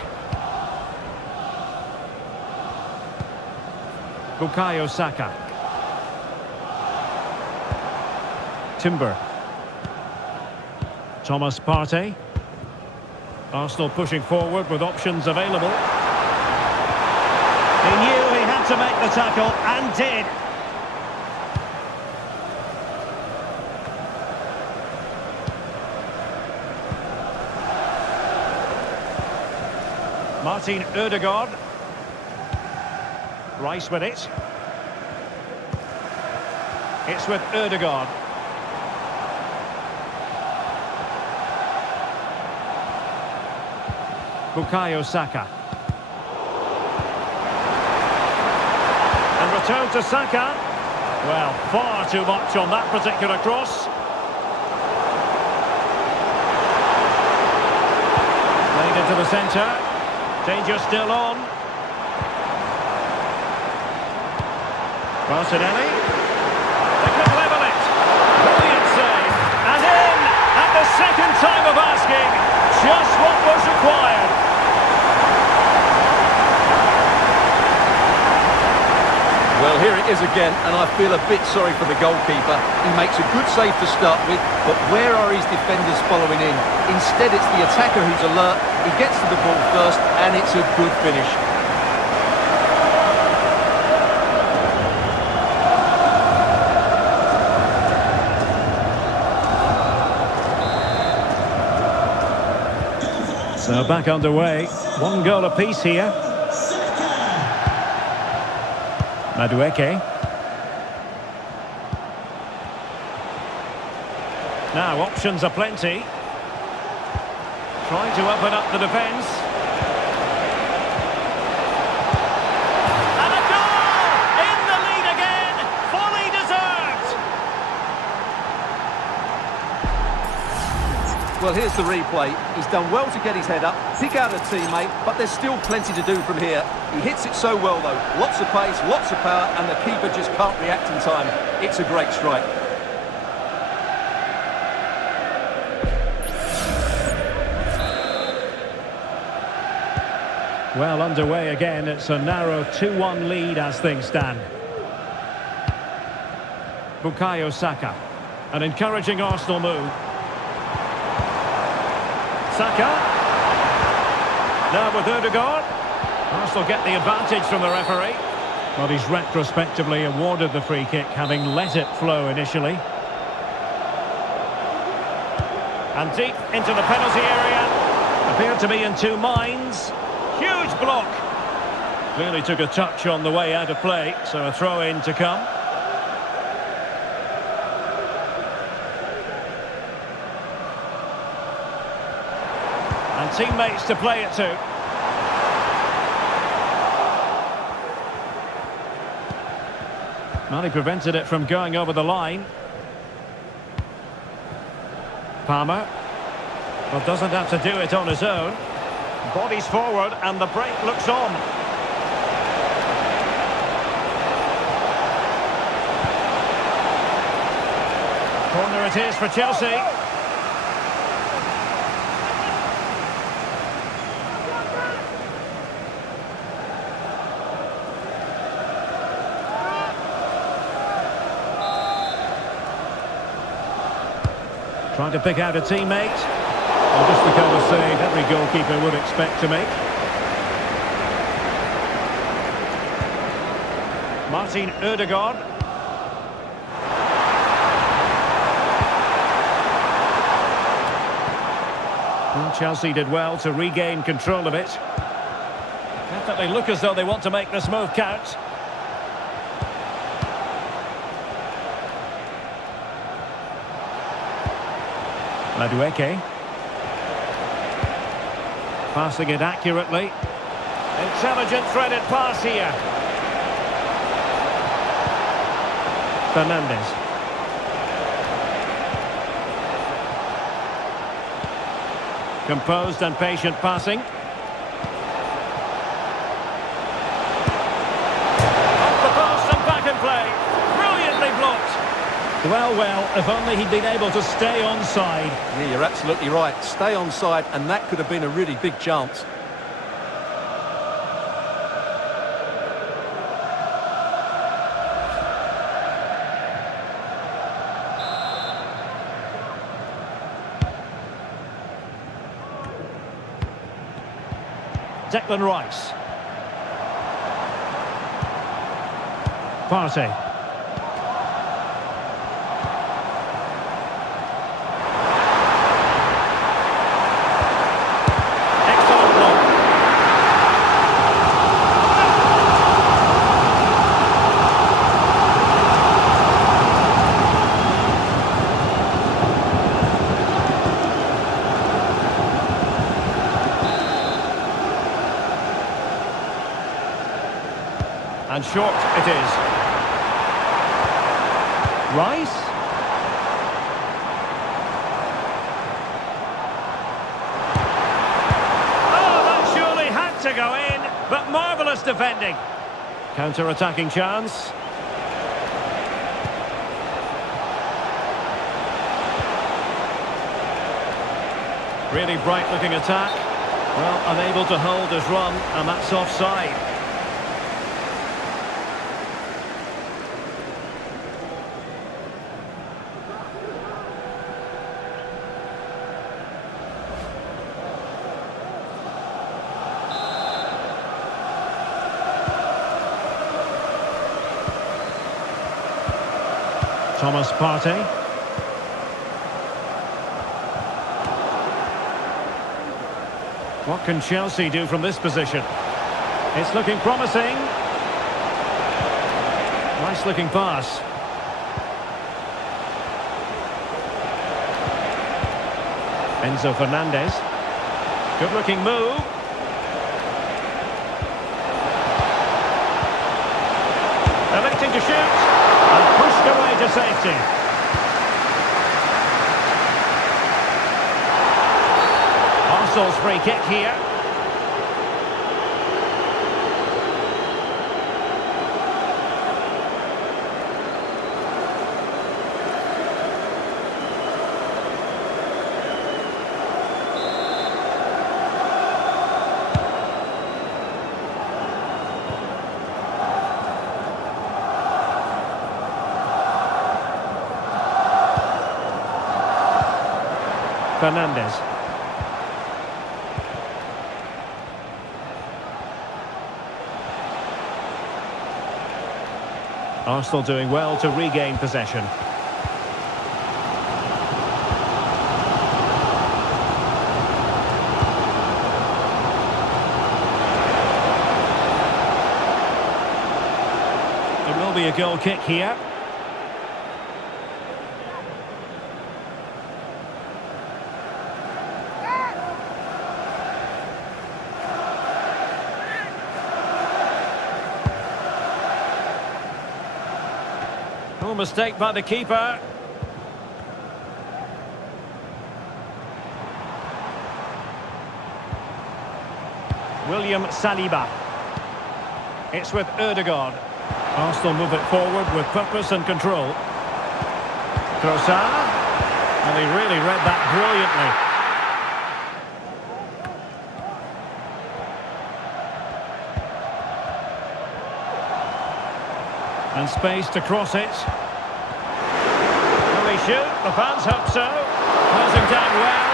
Bukayo Saka. Timber. Thomas Partey. Arsenal pushing forward with options available. He knew he had to make the tackle and did. Martin Ødegaard. Rice with it. It's with Ødegaard. Bukayo Saka. And return to Saka. Well, far too much on that particular cross. Played into the centre. Danger still on. Martinelli. They could level it. Brilliant save. And in at the second time of asking. Just what was required. Well, here it is again, and I feel a bit sorry for the goalkeeper. He makes a good save to start with, but where are his defenders following in? Instead, it's the attacker who's alert. He gets to the ball first, and it's a good finish. So back underway. 1 goal apiece here. Madueke. Now options are plenty. Trying to open up the defence. And a goal! In the lead again! Fully deserved! Well, here's the replay. He's done well to get his head up, pick out a teammate, but there's still plenty to do from here. He hits it so well, though. Lots of pace, lots of power, and the keeper just can't react in time. It's a great strike. Well, underway again. It's a narrow 2-1 lead as things stand. Bukayo Saka. An encouraging Arsenal move. Saka. Now with Ødegaard. Arsenal get the advantage from the referee. But he's retrospectively awarded the free kick, having let it flow initially. And deep into the penalty area. Appeared to be in two minds. Huge block. Clearly took a touch on the way out of play, so a throw-in to come. And teammates to play it to. Well, he prevented it from going over the line. Palmer. Well, doesn't have to do it on his own. Bodies forward and the break looks on. Corner it is for Chelsea. Trying to pick out a teammate. Well, just the kind of save every goalkeeper would expect to make. Martin Ødegaard. Well, Chelsea did well to regain control of it. Definitely look as though they want to make this move count. Madueke. Passing it accurately. Intelligent threaded pass here. Fernandes. Composed and patient passing. Off the post and back in play. Brilliantly blocked. Well, if only he'd been able to stay onside. Yeah, you're absolutely right. Stay onside, and that could have been a really big chance. Declan Rice. Partey. And short it is. Rice. Oh, that surely had to go in, but marvellous defending. Counter-attacking chance. Really bright-looking attack. Well, unable to hold his run, and that's offside. Thomas Partey. What can Chelsea do from this position? It's looking promising. Nice looking pass. Enzo Fernandez. Good looking move. Electing to shoot. And pushed away to safety. Arsenal's free kick here. Fernandez. Arsenal doing well to regain possession. It will be a goal kick here. No mistake by the keeper. William Saliba. It's with Ødegaard. Arsenal move it forward with purpose and control. Trossard. And he really read that brilliantly. And space to cross it. Will he shoot? The fans hope so. Closing down well.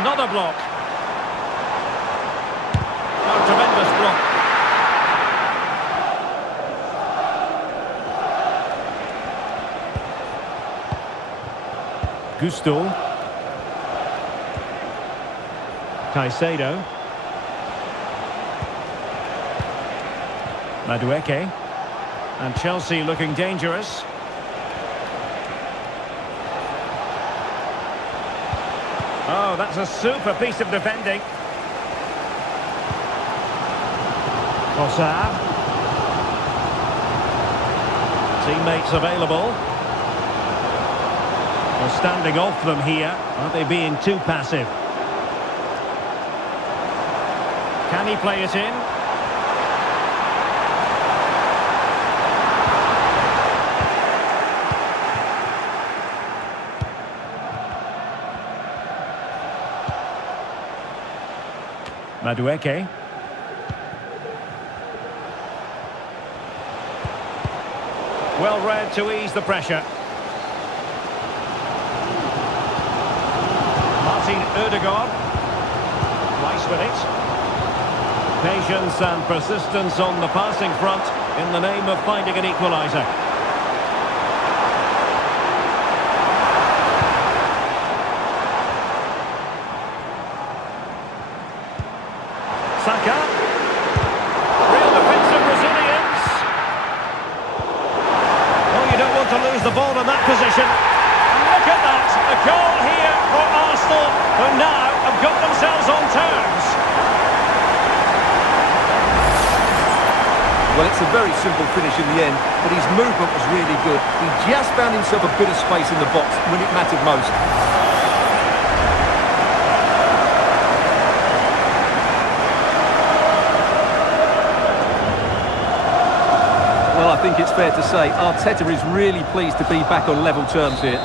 Another block. Oh, tremendous block. Gusto. Caicedo. Madueke. And Chelsea looking dangerous. Oh, that's a super piece of defending. Trossard. Teammates available. They're standing off them here. Aren't they being too passive? Can he play it in? Madueke. Well read to ease the pressure. Martin Ødegaard. Nice with it. Patience and persistence on the passing front in the name of finding an equaliser. Saka. Real defensive resilience. Oh, you don't want to lose the ball in that position. And look at that. A goal here for Arsenal, who now have got themselves on terms. Well, it's a very simple finish in the end, but his movement was really good. He just found himself a bit of space in the box when it mattered most. Well, I think it's fair to say Arteta is really pleased to be back on level terms here.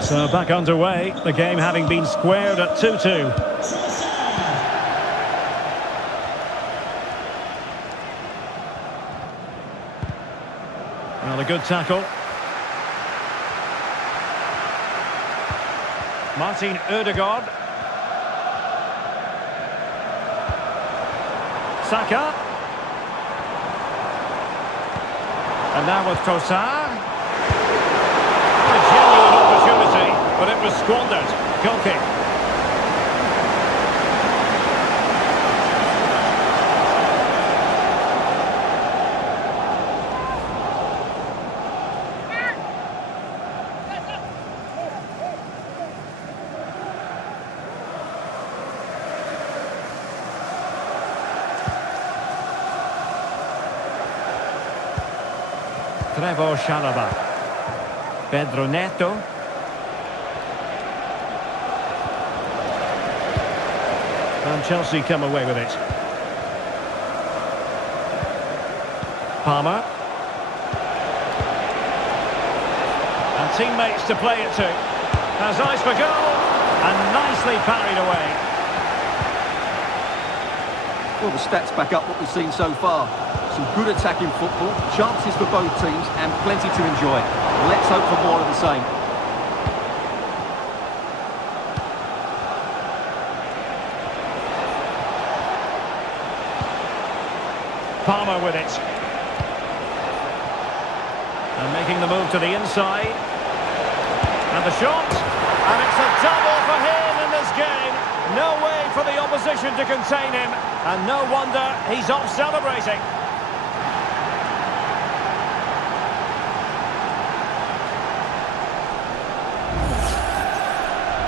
So back underway, the game having been squared at 2-2. Well, a good tackle. Martin Ødegaard. Saka. And now with Trossard. A genuine opportunity, but it was squandered. Goal kick. Trevoh Chalobah. Pedro Neto. And Chelsea come away with it. Palmer. And teammates to play it to. Has eyes for goal. And nicely parried away. Well, the stats back up what we've seen so far. Some good attacking football, chances for both teams, and plenty to enjoy. Let's hope for more of the same. Palmer with it. And making the move to the inside. And the shot. And it's a double for him in this game. No way for the opposition to contain him. And no wonder he's off celebrating.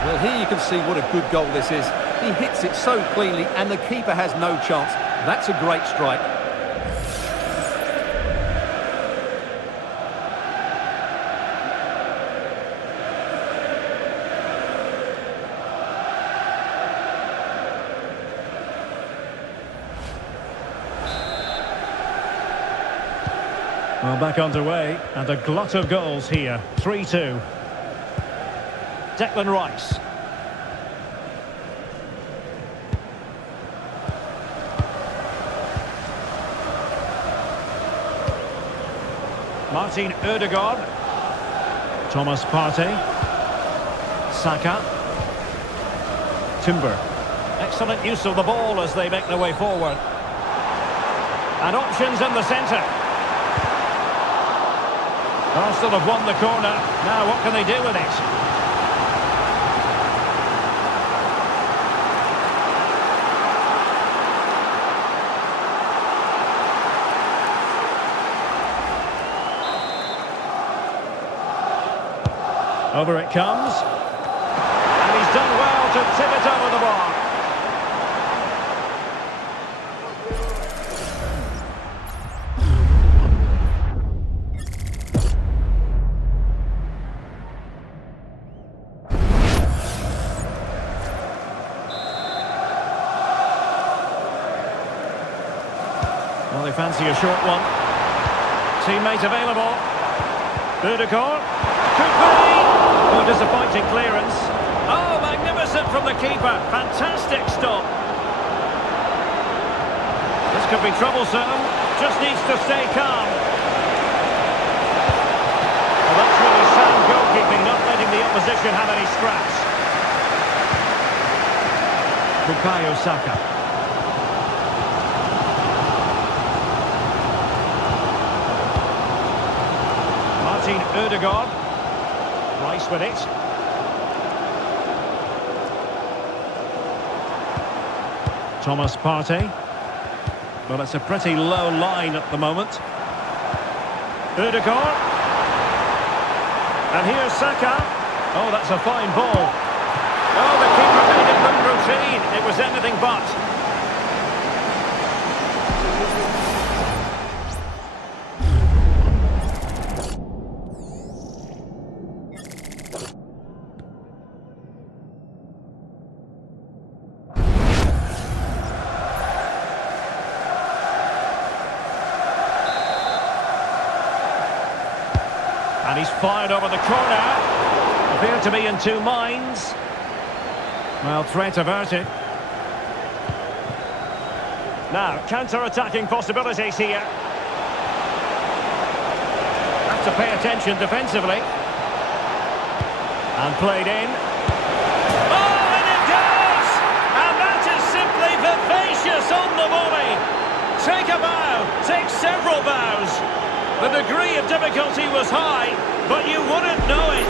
Well, here you can see what a good goal this is. He hits it so cleanly and the keeper has no chance. That's a great strike. Well, back underway, and a glut of goals here. 3-2. Declan Rice. Martin Ødegaard. Thomas Partey. Saka. Timber. Excellent use of the ball as they make their way forward. And options in the centre. Arsenal have won the corner. Now what can they do with it? Over it comes. And he's done well to tip it over the bar. Well, they fancy a short one. Teammate available. Ødegaard. Could be. Oh, disappointing clearance. Oh, magnificent from the keeper. Fantastic stop. This could be troublesome. Just needs to stay calm. Well, that's really sound goalkeeping, not letting the opposition have any scraps. Bukayo Saka. Martin Ødegaard. Rice with it. Thomas Partey. Well, it's a pretty low line at the moment. Ødegaard. And here's Saka. Oh, that's a fine ball. Oh, the keeper made it look routine. It was anything but. And he's fired over the corner. Appear to be in two minds. Well, threat averted. Now, counter-attacking possibilities here. Have to pay attention defensively. And played in. Oh, and it goes! And that is simply vivacious on the volley. Take a bow, take several bows. The degree of difficulty was high, but you wouldn't know it.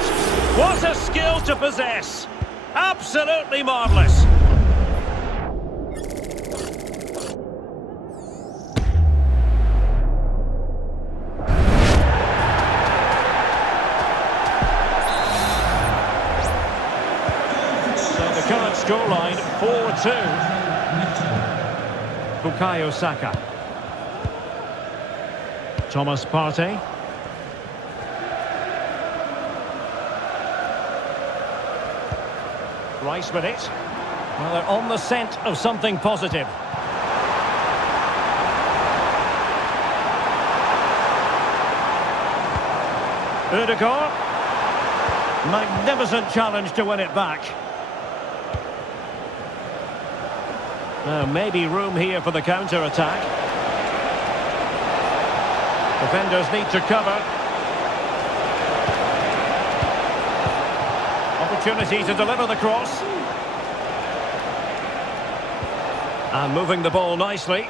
What a skill to possess. Absolutely marvellous. So the current scoreline, 4-2. Bukayo Saka. Thomas Partey. Rice with it. Well, they're on the scent of something positive. Ødegaard. Magnificent challenge to win it back. Now, maybe room here for the counter-attack. Defenders need to cover. Opportunity to deliver the cross. And moving the ball nicely.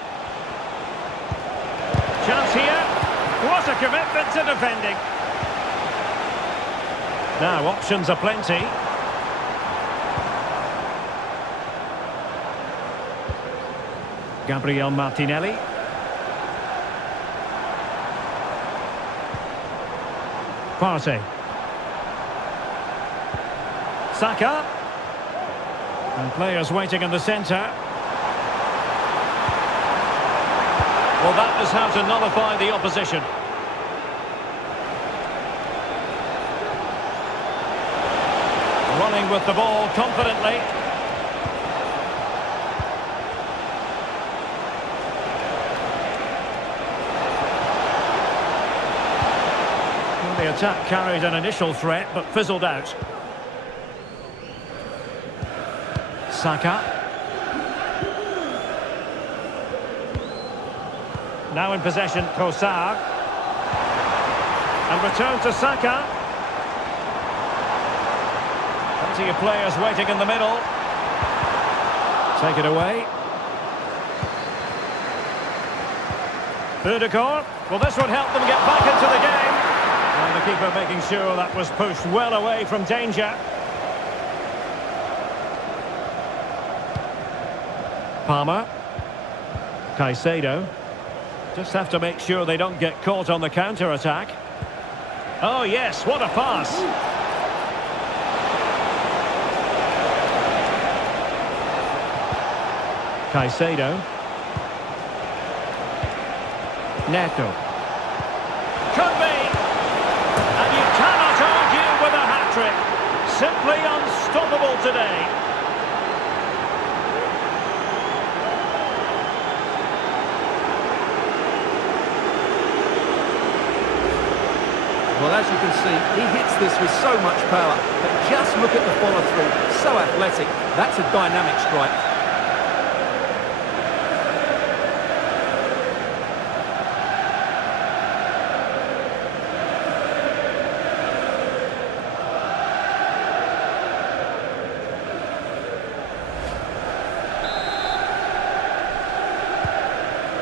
Chance here. What a commitment to defending. Now, options are plenty. Gabriel Martinelli. Partey. Saka. And players waiting in the centre. Well, that is how to nullify the opposition. Running with the ball confidently. Well, the attack carried an initial threat, but fizzled out. Saka. Now in possession, Trossard. And return to Saka. Plenty of players waiting in the middle. Take it away. Ødegaard. Well, this would help them get back into the game. And the keeper making sure that was pushed well away from danger. Palmer. Caicedo. Just have to make sure they don't get caught on the counter-attack. Oh, yes, what a pass. Caicedo. Neto. Could be. And you cannot argue with a hat-trick. Simply unstoppable today. Well, as you can see, he hits this with so much power, but just look at the follow-through. So athletic. That's a dynamic strike.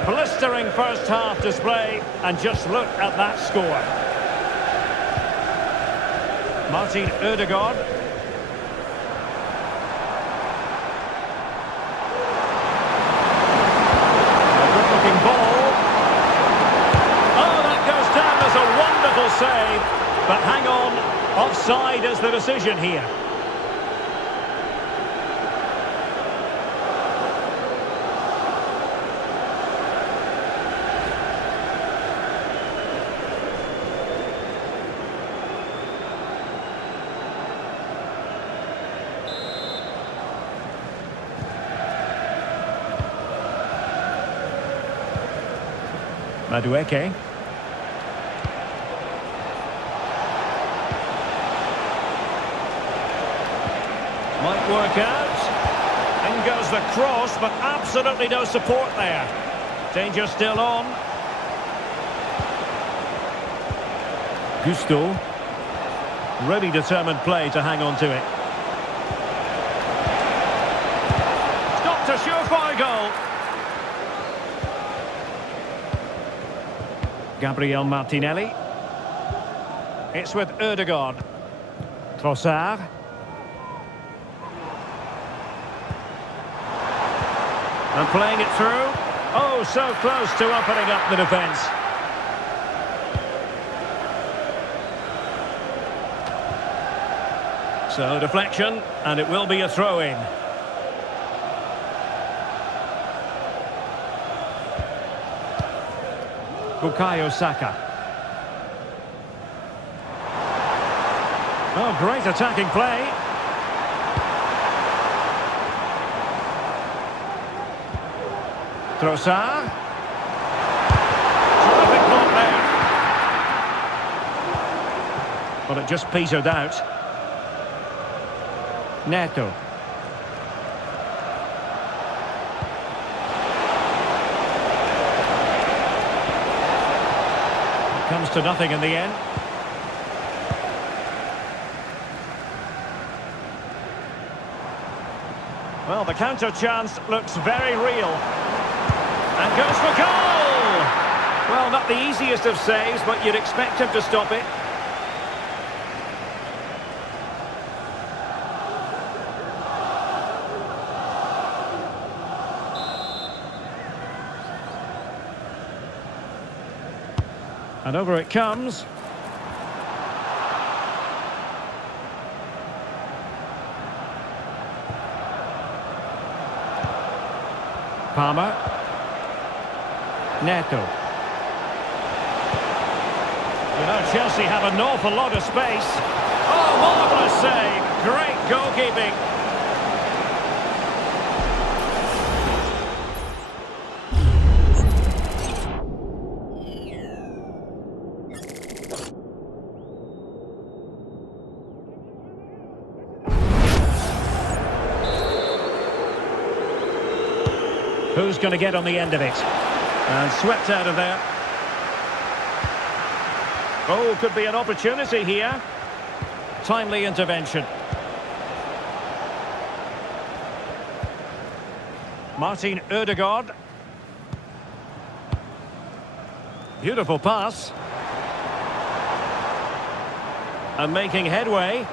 Blistering first half display, and just look at that score. Martin Ødegaard. A good-looking ball. Oh, that goes down as a wonderful save. But hang on, offside is the decision here. Madueke. Might work out. In goes the cross, but absolutely no support there. Danger still on. Gusto. Really determined play to hang on to it. Stopped a surefire goal. Gabriel Martinelli. It's with Ødegaard. Trossard. And playing it through. Oh, so close to opening up the defence. So deflection, and it will be a throw-in. Bukayo Saka. Oh, great attacking play. Trossard. Terrific block there. Well, it just petered out. Neto. It comes to nothing in the end. Well, the counter chance looks very real. And goes for goal! Well, not the easiest of saves, but you'd expect him to stop it. And over it comes. Palmer. Neto. You know, Chelsea have an awful lot of space. Oh, marvellous save. Great goalkeeping. Who's going to get on the end of it? And swept out of there. Oh, could be an opportunity here. Timely intervention. Martin Ødegaard. Beautiful pass. And making headway.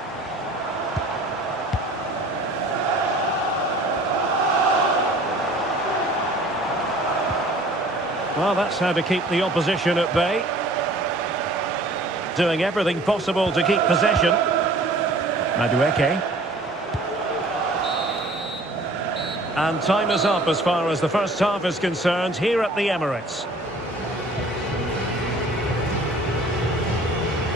Well, that's how to keep the opposition at bay. Doing everything possible to keep possession. Madueke. And time is up as far as the first half is concerned here at the Emirates.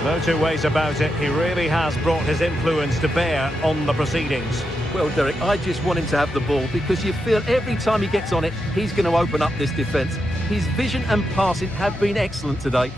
No two ways about it, he really has brought his influence to bear on the proceedings. Well, Derek, I just want him to have the ball because you feel every time he gets on it, he's going to open up this defence. His vision and passing have been excellent today.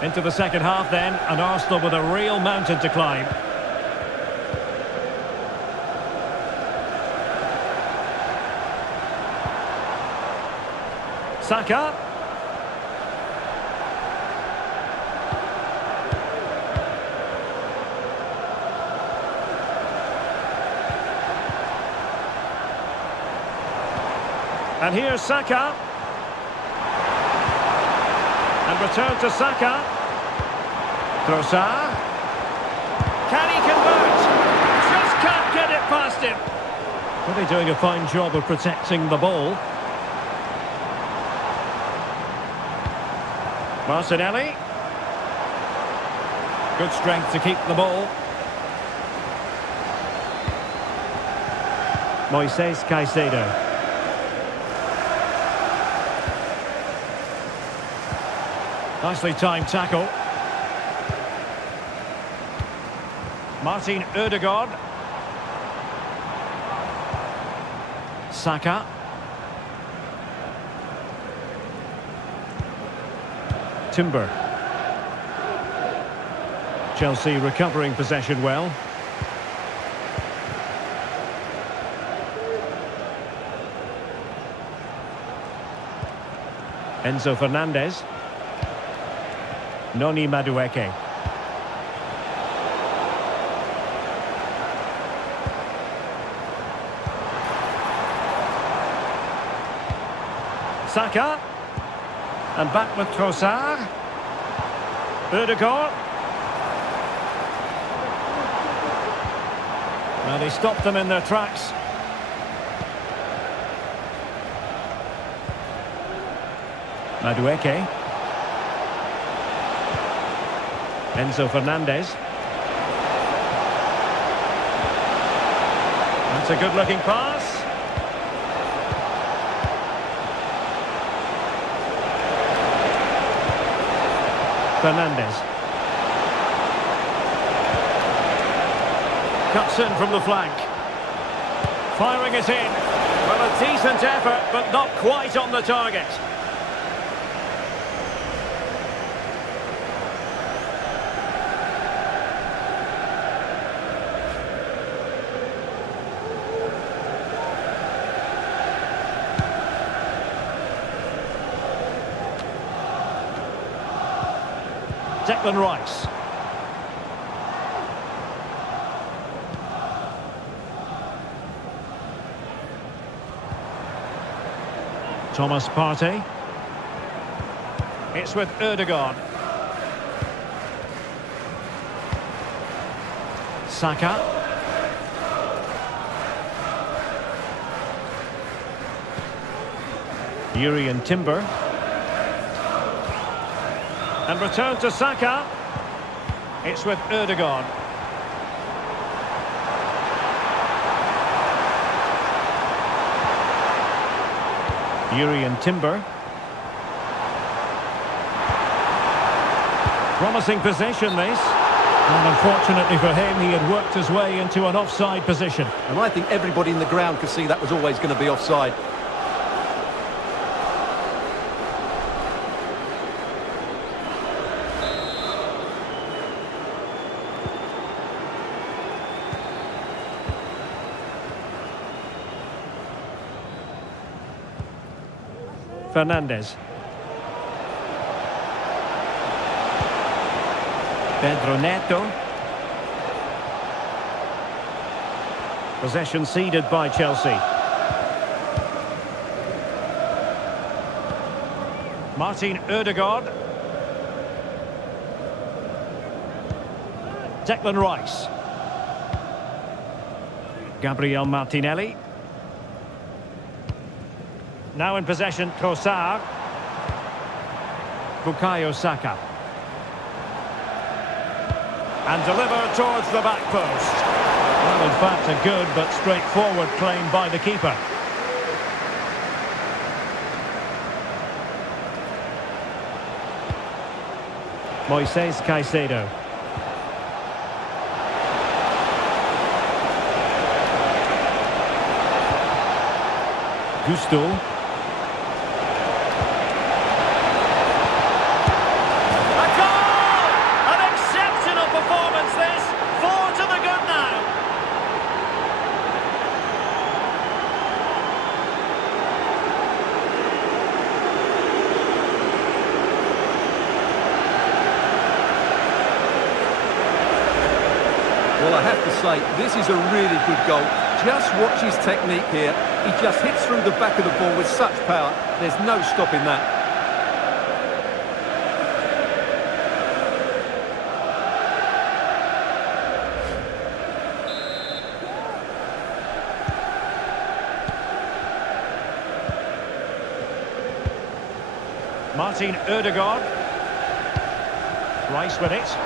Into the second half then, and Arsenal with a real mountain to climb. Saka. And here's Saka. And return to Saka. Trossard. Can he convert? Just can't get it past him. Really doing a fine job of protecting the ball. Martinelli. Good strength to keep the ball. Moises Caicedo. Nicely timed tackle. Martin Ødegaard. Saka. Timber. Chelsea recovering possession well. Enzo Fernandez. Noni Madueke. Saka. And back with Trossard. Ødegaard. Well, he stopped them in their tracks. Madueke. Enzo Fernandez. That's a good-looking pass. Fernandez. Cuts in from the flank. Firing it in. Well, a decent effort, but not quite on the target. Declan Rice. Thomas Partey. It's with Ødegaard. Saka. Jurrien Timber. And return to Saka. It's with Ødegaard. Jurrien Timber. Promising possession, this. And unfortunately for him, he had worked his way into an offside position. And I think everybody in the ground could see that was always going to be offside. Fernandez. Pedro Neto. Possession ceded by Chelsea. Martin Ødegaard. Declan Rice. Gabriel Martinelli. Now in possession, Trossard. Bukayo Saka. And delivered towards the back post. Well, in fact, a good but straightforward claim by the keeper. Moises Caicedo. Gusto. A goal! Well, I have to say, this is a really good goal. Just watch his technique here. He just hits through the back of the ball with such power. There's no stopping that. Martin Ødegaard. Rice with it.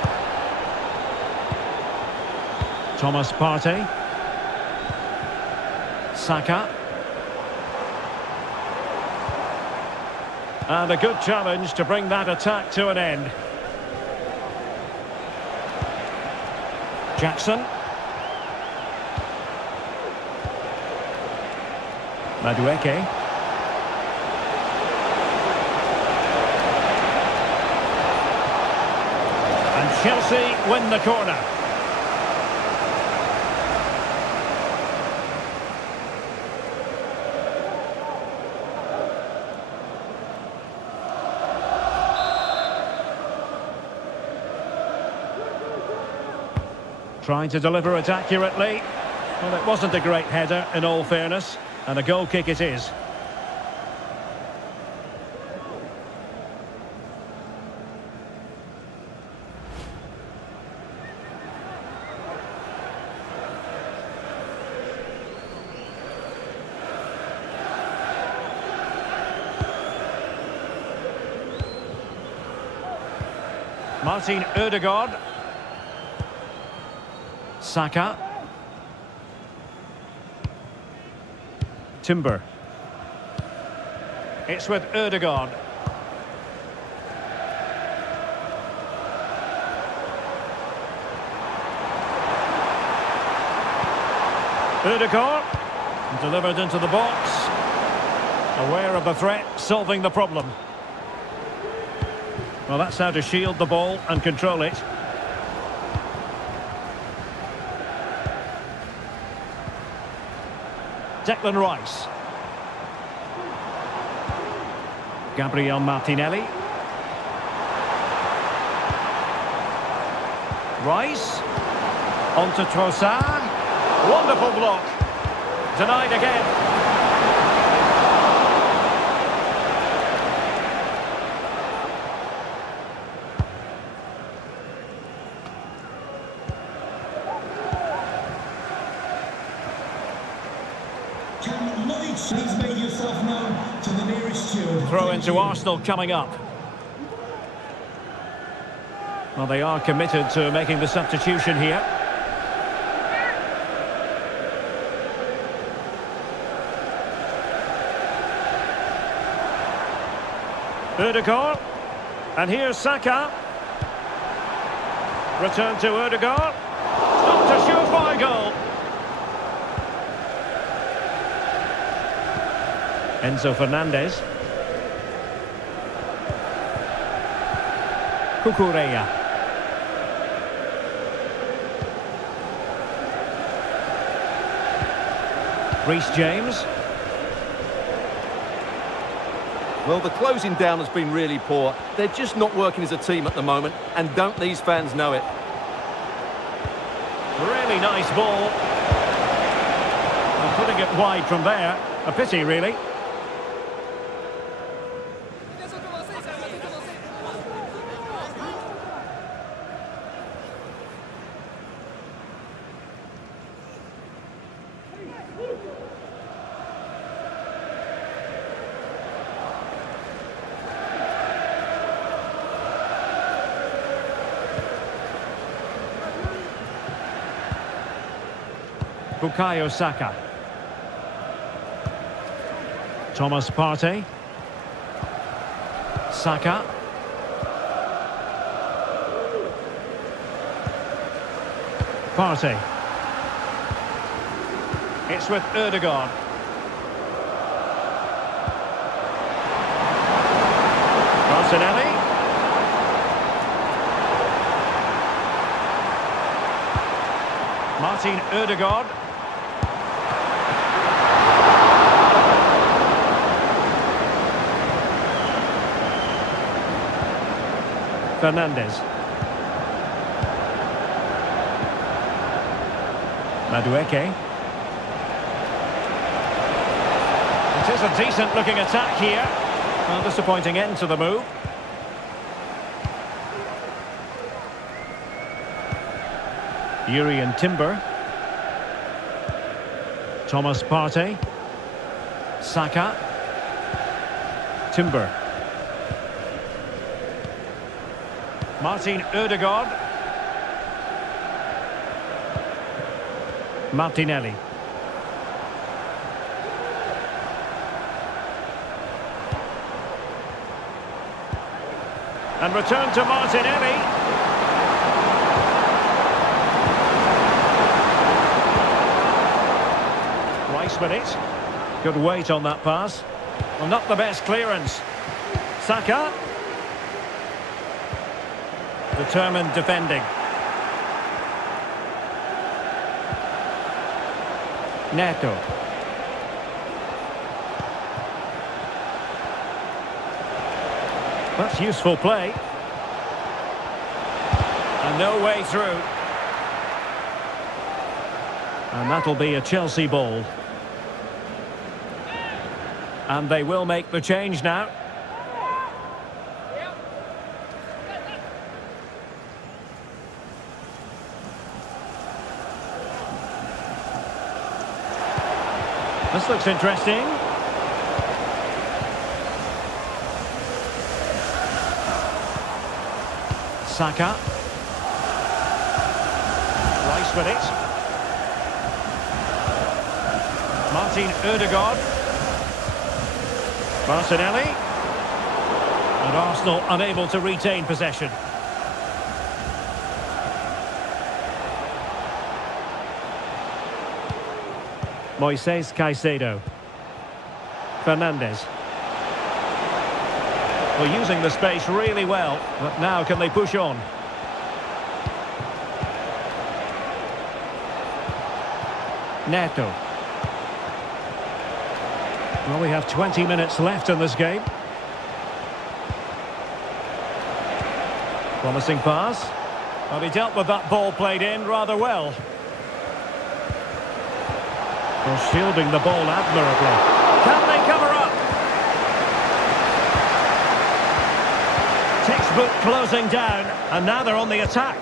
Thomas Partey. Saka. And a good challenge to bring that attack to an end. Jackson. Madueke. And Chelsea win the corner. Trying to deliver it accurately. Well, it wasn't a great header, in all fairness, and a goal kick it is. Martin Ødegaard. Saka. Timber. It's with Ødegaard. Ødegaard. Delivered into the box. Aware of the threat, solving the problem. Well, that's how to shield the ball and control it. Declan Rice. Gabriel Martinelli. Rice. On to Trossard. Wonderful block. Denied again. Please make yourself known to the nearest steward. Throw into Arsenal coming up. Well, they are committed to making the substitution here. Ødegaard. And here's Saka. Return to Ødegaard. Not a surefire goal. Enzo Fernandez. Cucurella. Reece James. Well, the closing down has been really poor. They're just not working as a team at the moment, and don't these fans know it? Really nice ball. And putting it wide from there. A pity, really. Bukayo Saka. Thomas Partey. Saka. Partey. It's with Ødegaard. Martinelli. Martin Ødegaard. Fernandez. Madueke. It is a decent-looking attack here. Well, disappointing end to the move. Urian Timber. Thomas Partey. Saka. Timber. Martin Ødegaard. Martinelli. And return to Martinelli. Rice with it. Good weight on that pass. Well, not the best clearance. Saka. Determined defending. Neto. That's useful play. And no way through. And that'll be a Chelsea ball. And they will make the change now. This looks interesting. Saka. Rice with it. Martin Ødegaard. Martinelli. And Arsenal unable to retain possession. Moises Caicedo. Fernandes. Well, using the space really well, but now can they push on? Neto. Well, we have 20 minutes left in this game. Promising pass. Well, he dealt with that ball played in rather well. Well, shielding the ball admirably. Can they cover up? Textbook closing down, and now they're on the attack.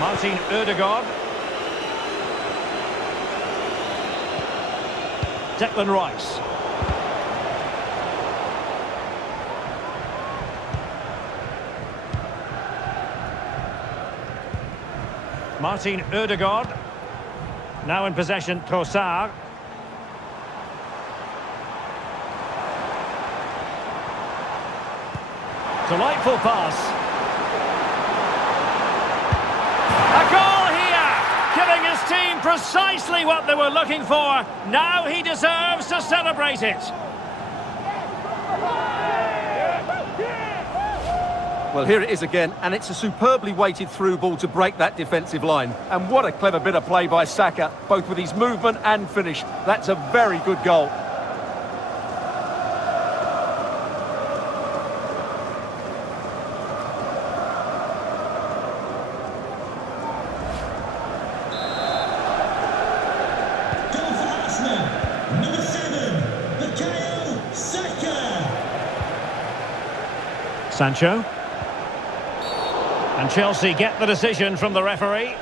Martin Ødegaard. Declan Rice. Martin Ødegaard. Now in possession, Trossard. Delightful pass. A goal here! Giving his team precisely what they were looking for. Now he deserves to celebrate it. Well, here it is again, and it's a superbly weighted through ball to break that defensive line. And what a clever bit of play by Saka, both with his movement and finish. That's a very good goal. Goal for Arsenal, number 7, Bukayo Saka. Sancho. And Chelsea get the decision from the referee.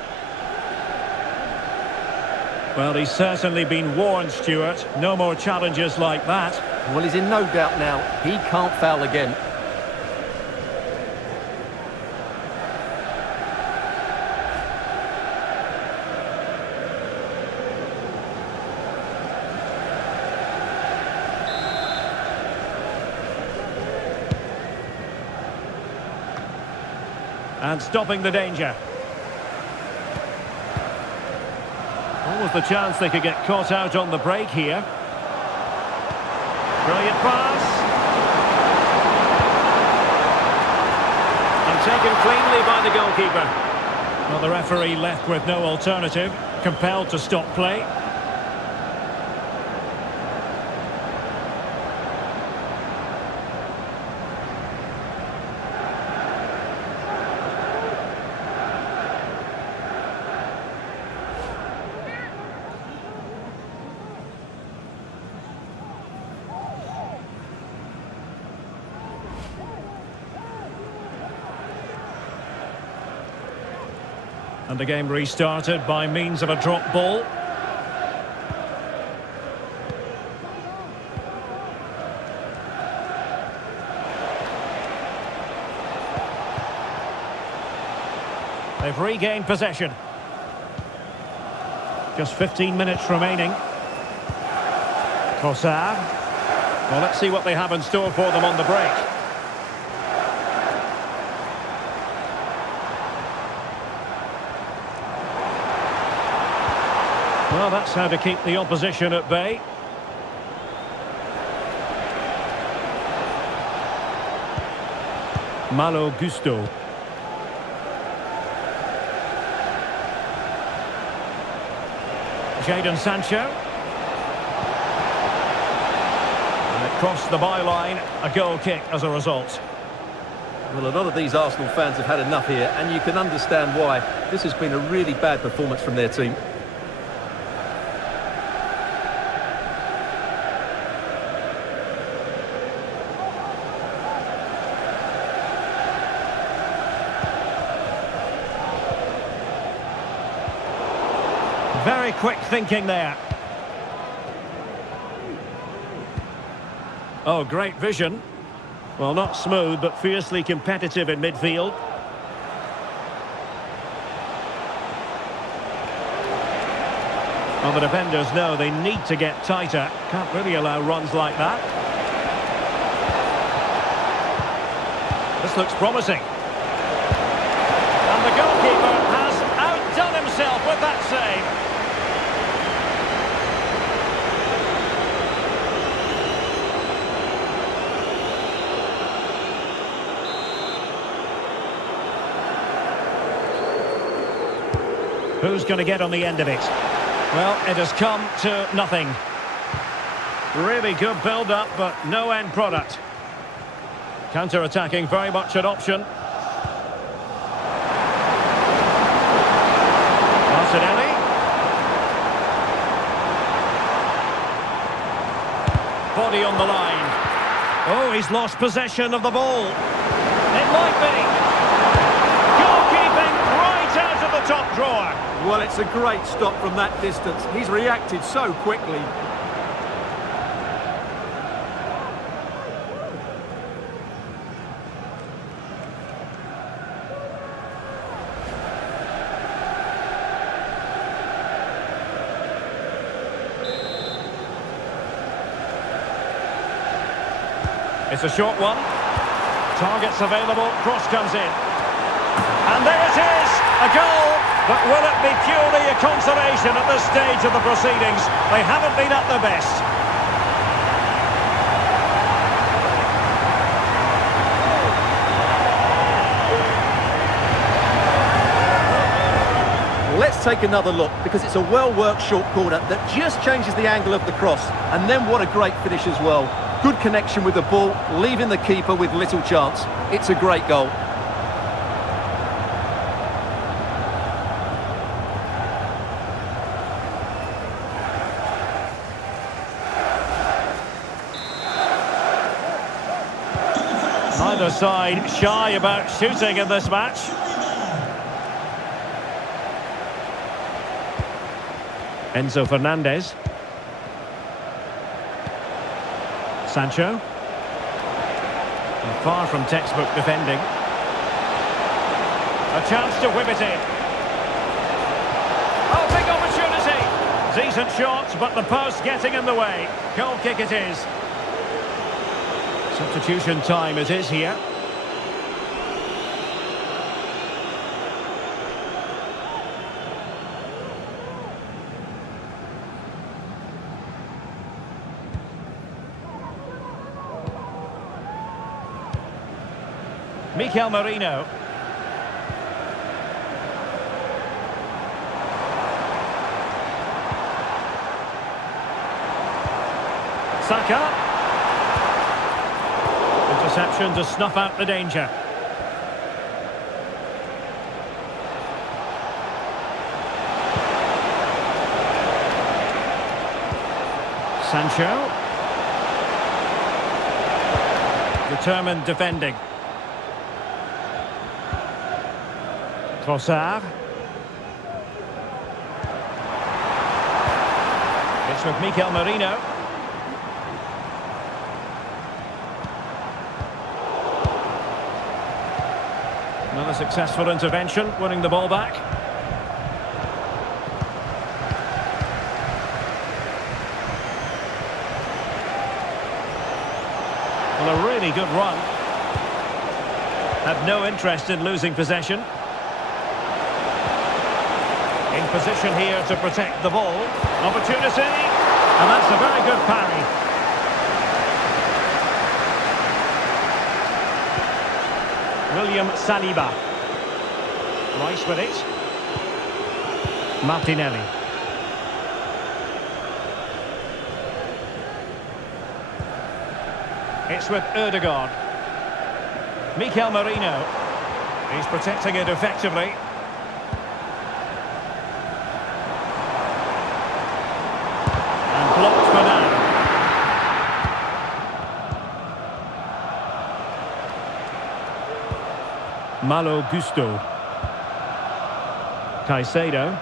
Well, he's certainly been warned, Stuart. No more challenges like that. Well, he's in no doubt now. He can't foul again. And stopping the danger. Almost the chance they could get caught out on the break here. Brilliant pass. And taken cleanly by the goalkeeper. Well, the referee left with no alternative, compelled to stop play. And the game restarted by means of a drop ball. They've regained possession. Just 15 minutes remaining. Trossard. Well, let's see what they have in store for them on the break. Well, that's how to keep the opposition at bay. Malo Gusto. Jadon Sancho. And it crossed the byline, a goal kick as a result. Well, a lot of these Arsenal fans have had enough here, and you can understand why. This has been a really bad performance from their team. Very quick thinking there. Oh, great vision. Well, not smooth, but fiercely competitive in midfield. Well, the defenders know they need to get tighter. Can't really allow runs like that. This looks promising. And the goalkeeper has outdone himself with that save. Who's going to get on the end of it? Well, it has come to nothing. Really good build-up, but no end product. Counter-attacking, very much an option. Martinelli. Body on the line. Oh, he's lost possession of the ball. It might be. Goalkeeping right out of the top drawer. Well, it's a great stop from that distance. He's reacted so quickly. It's a short one. Targets available. Cross comes in. And there it is! A goal! But will it be purely a consolation at this stage of the proceedings? They haven't been at their best. Let's take another look, because it's a well-worked short corner that just changes the angle of the cross. And then what a great finish as well. Good connection with the ball, leaving the keeper with little chance. It's a great goal. Neither side shy about shooting in this match. Enzo Fernandez. Sancho. And far from textbook defending. A chance to whip it in. Oh, big opportunity. Decent shot, but the post getting in the way. Goal kick it is. Substitution time it is here. Mikel Merino. Saka. Interception to snuff out the danger. Sancho. Determined defending. Trossard. It's with Mikel Merino. Another successful intervention, winning the ball back. Well, a really good run. Have no interest in losing possession. In position here to protect the ball. Opportunity. And that's a very good parry. William Saliba. Rice with it. Martinelli. It's with Ødegaard. Mikel Merino. He's protecting it effectively. And blocked for now. Malo Gusto. Caicedo.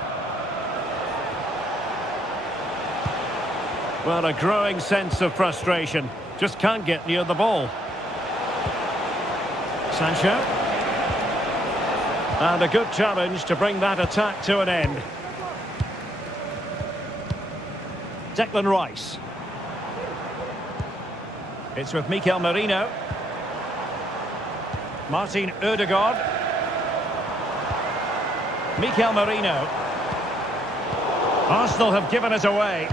Well, a growing sense of frustration. Just can't get near the ball. Sancho. And a good challenge to bring that attack to an end. Declan Rice. It's with Mikel Merino. Martin Ødegaard. Mikel Merino. Arsenal have given it away.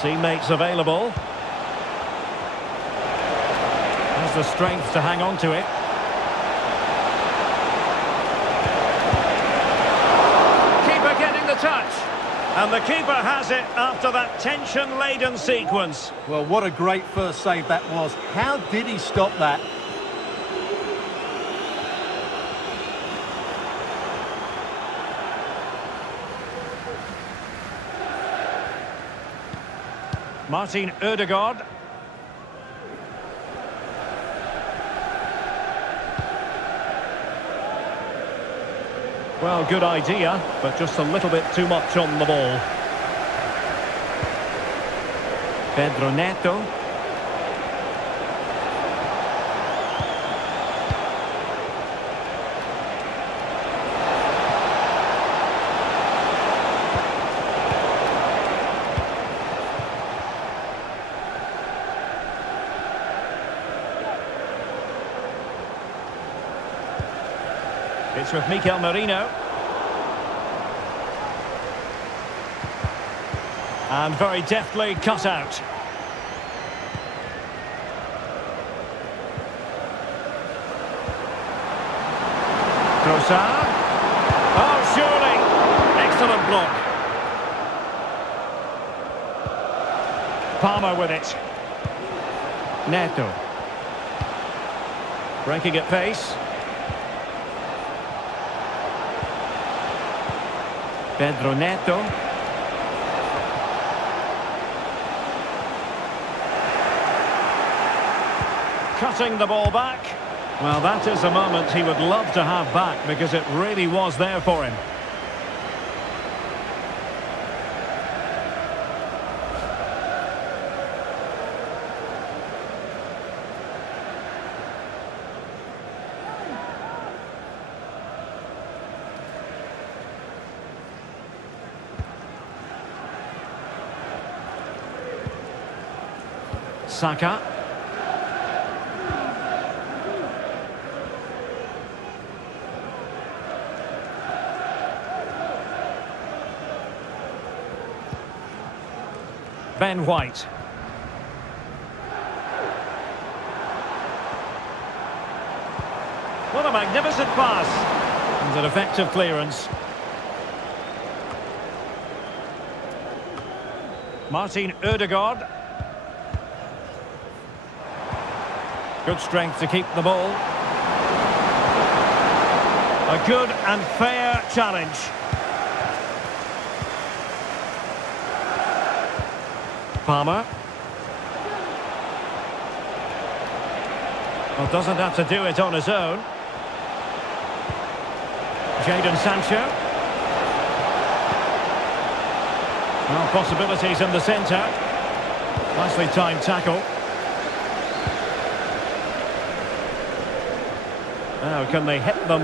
Teammates available. Has the strength to hang on to it. Keeper getting the touch. And the keeper has it after that tension-laden sequence. Well, what a great first save that was. How did he stop that? Martin Ødegaard. Well, good idea, but just a little bit too much on the ball. Pedro Neto. It's with Mikel Merino. And very deftly cut out. Trossard. Oh, surely. Excellent block. Palmer with it. Neto. Breaking at pace. Pedro Neto. Cutting the ball back. Well, that is a moment he would love to have back because it really was there for him. Saka. Ben White. What a magnificent pass. And an effective clearance. Martin Ødegaard. Good strength to keep the ball. A good and fair challenge. Palmer. Well, doesn't have to do it on his own. Jadon Sancho. Well, possibilities in the centre. Nicely timed tackle. Now, can they hit the mark?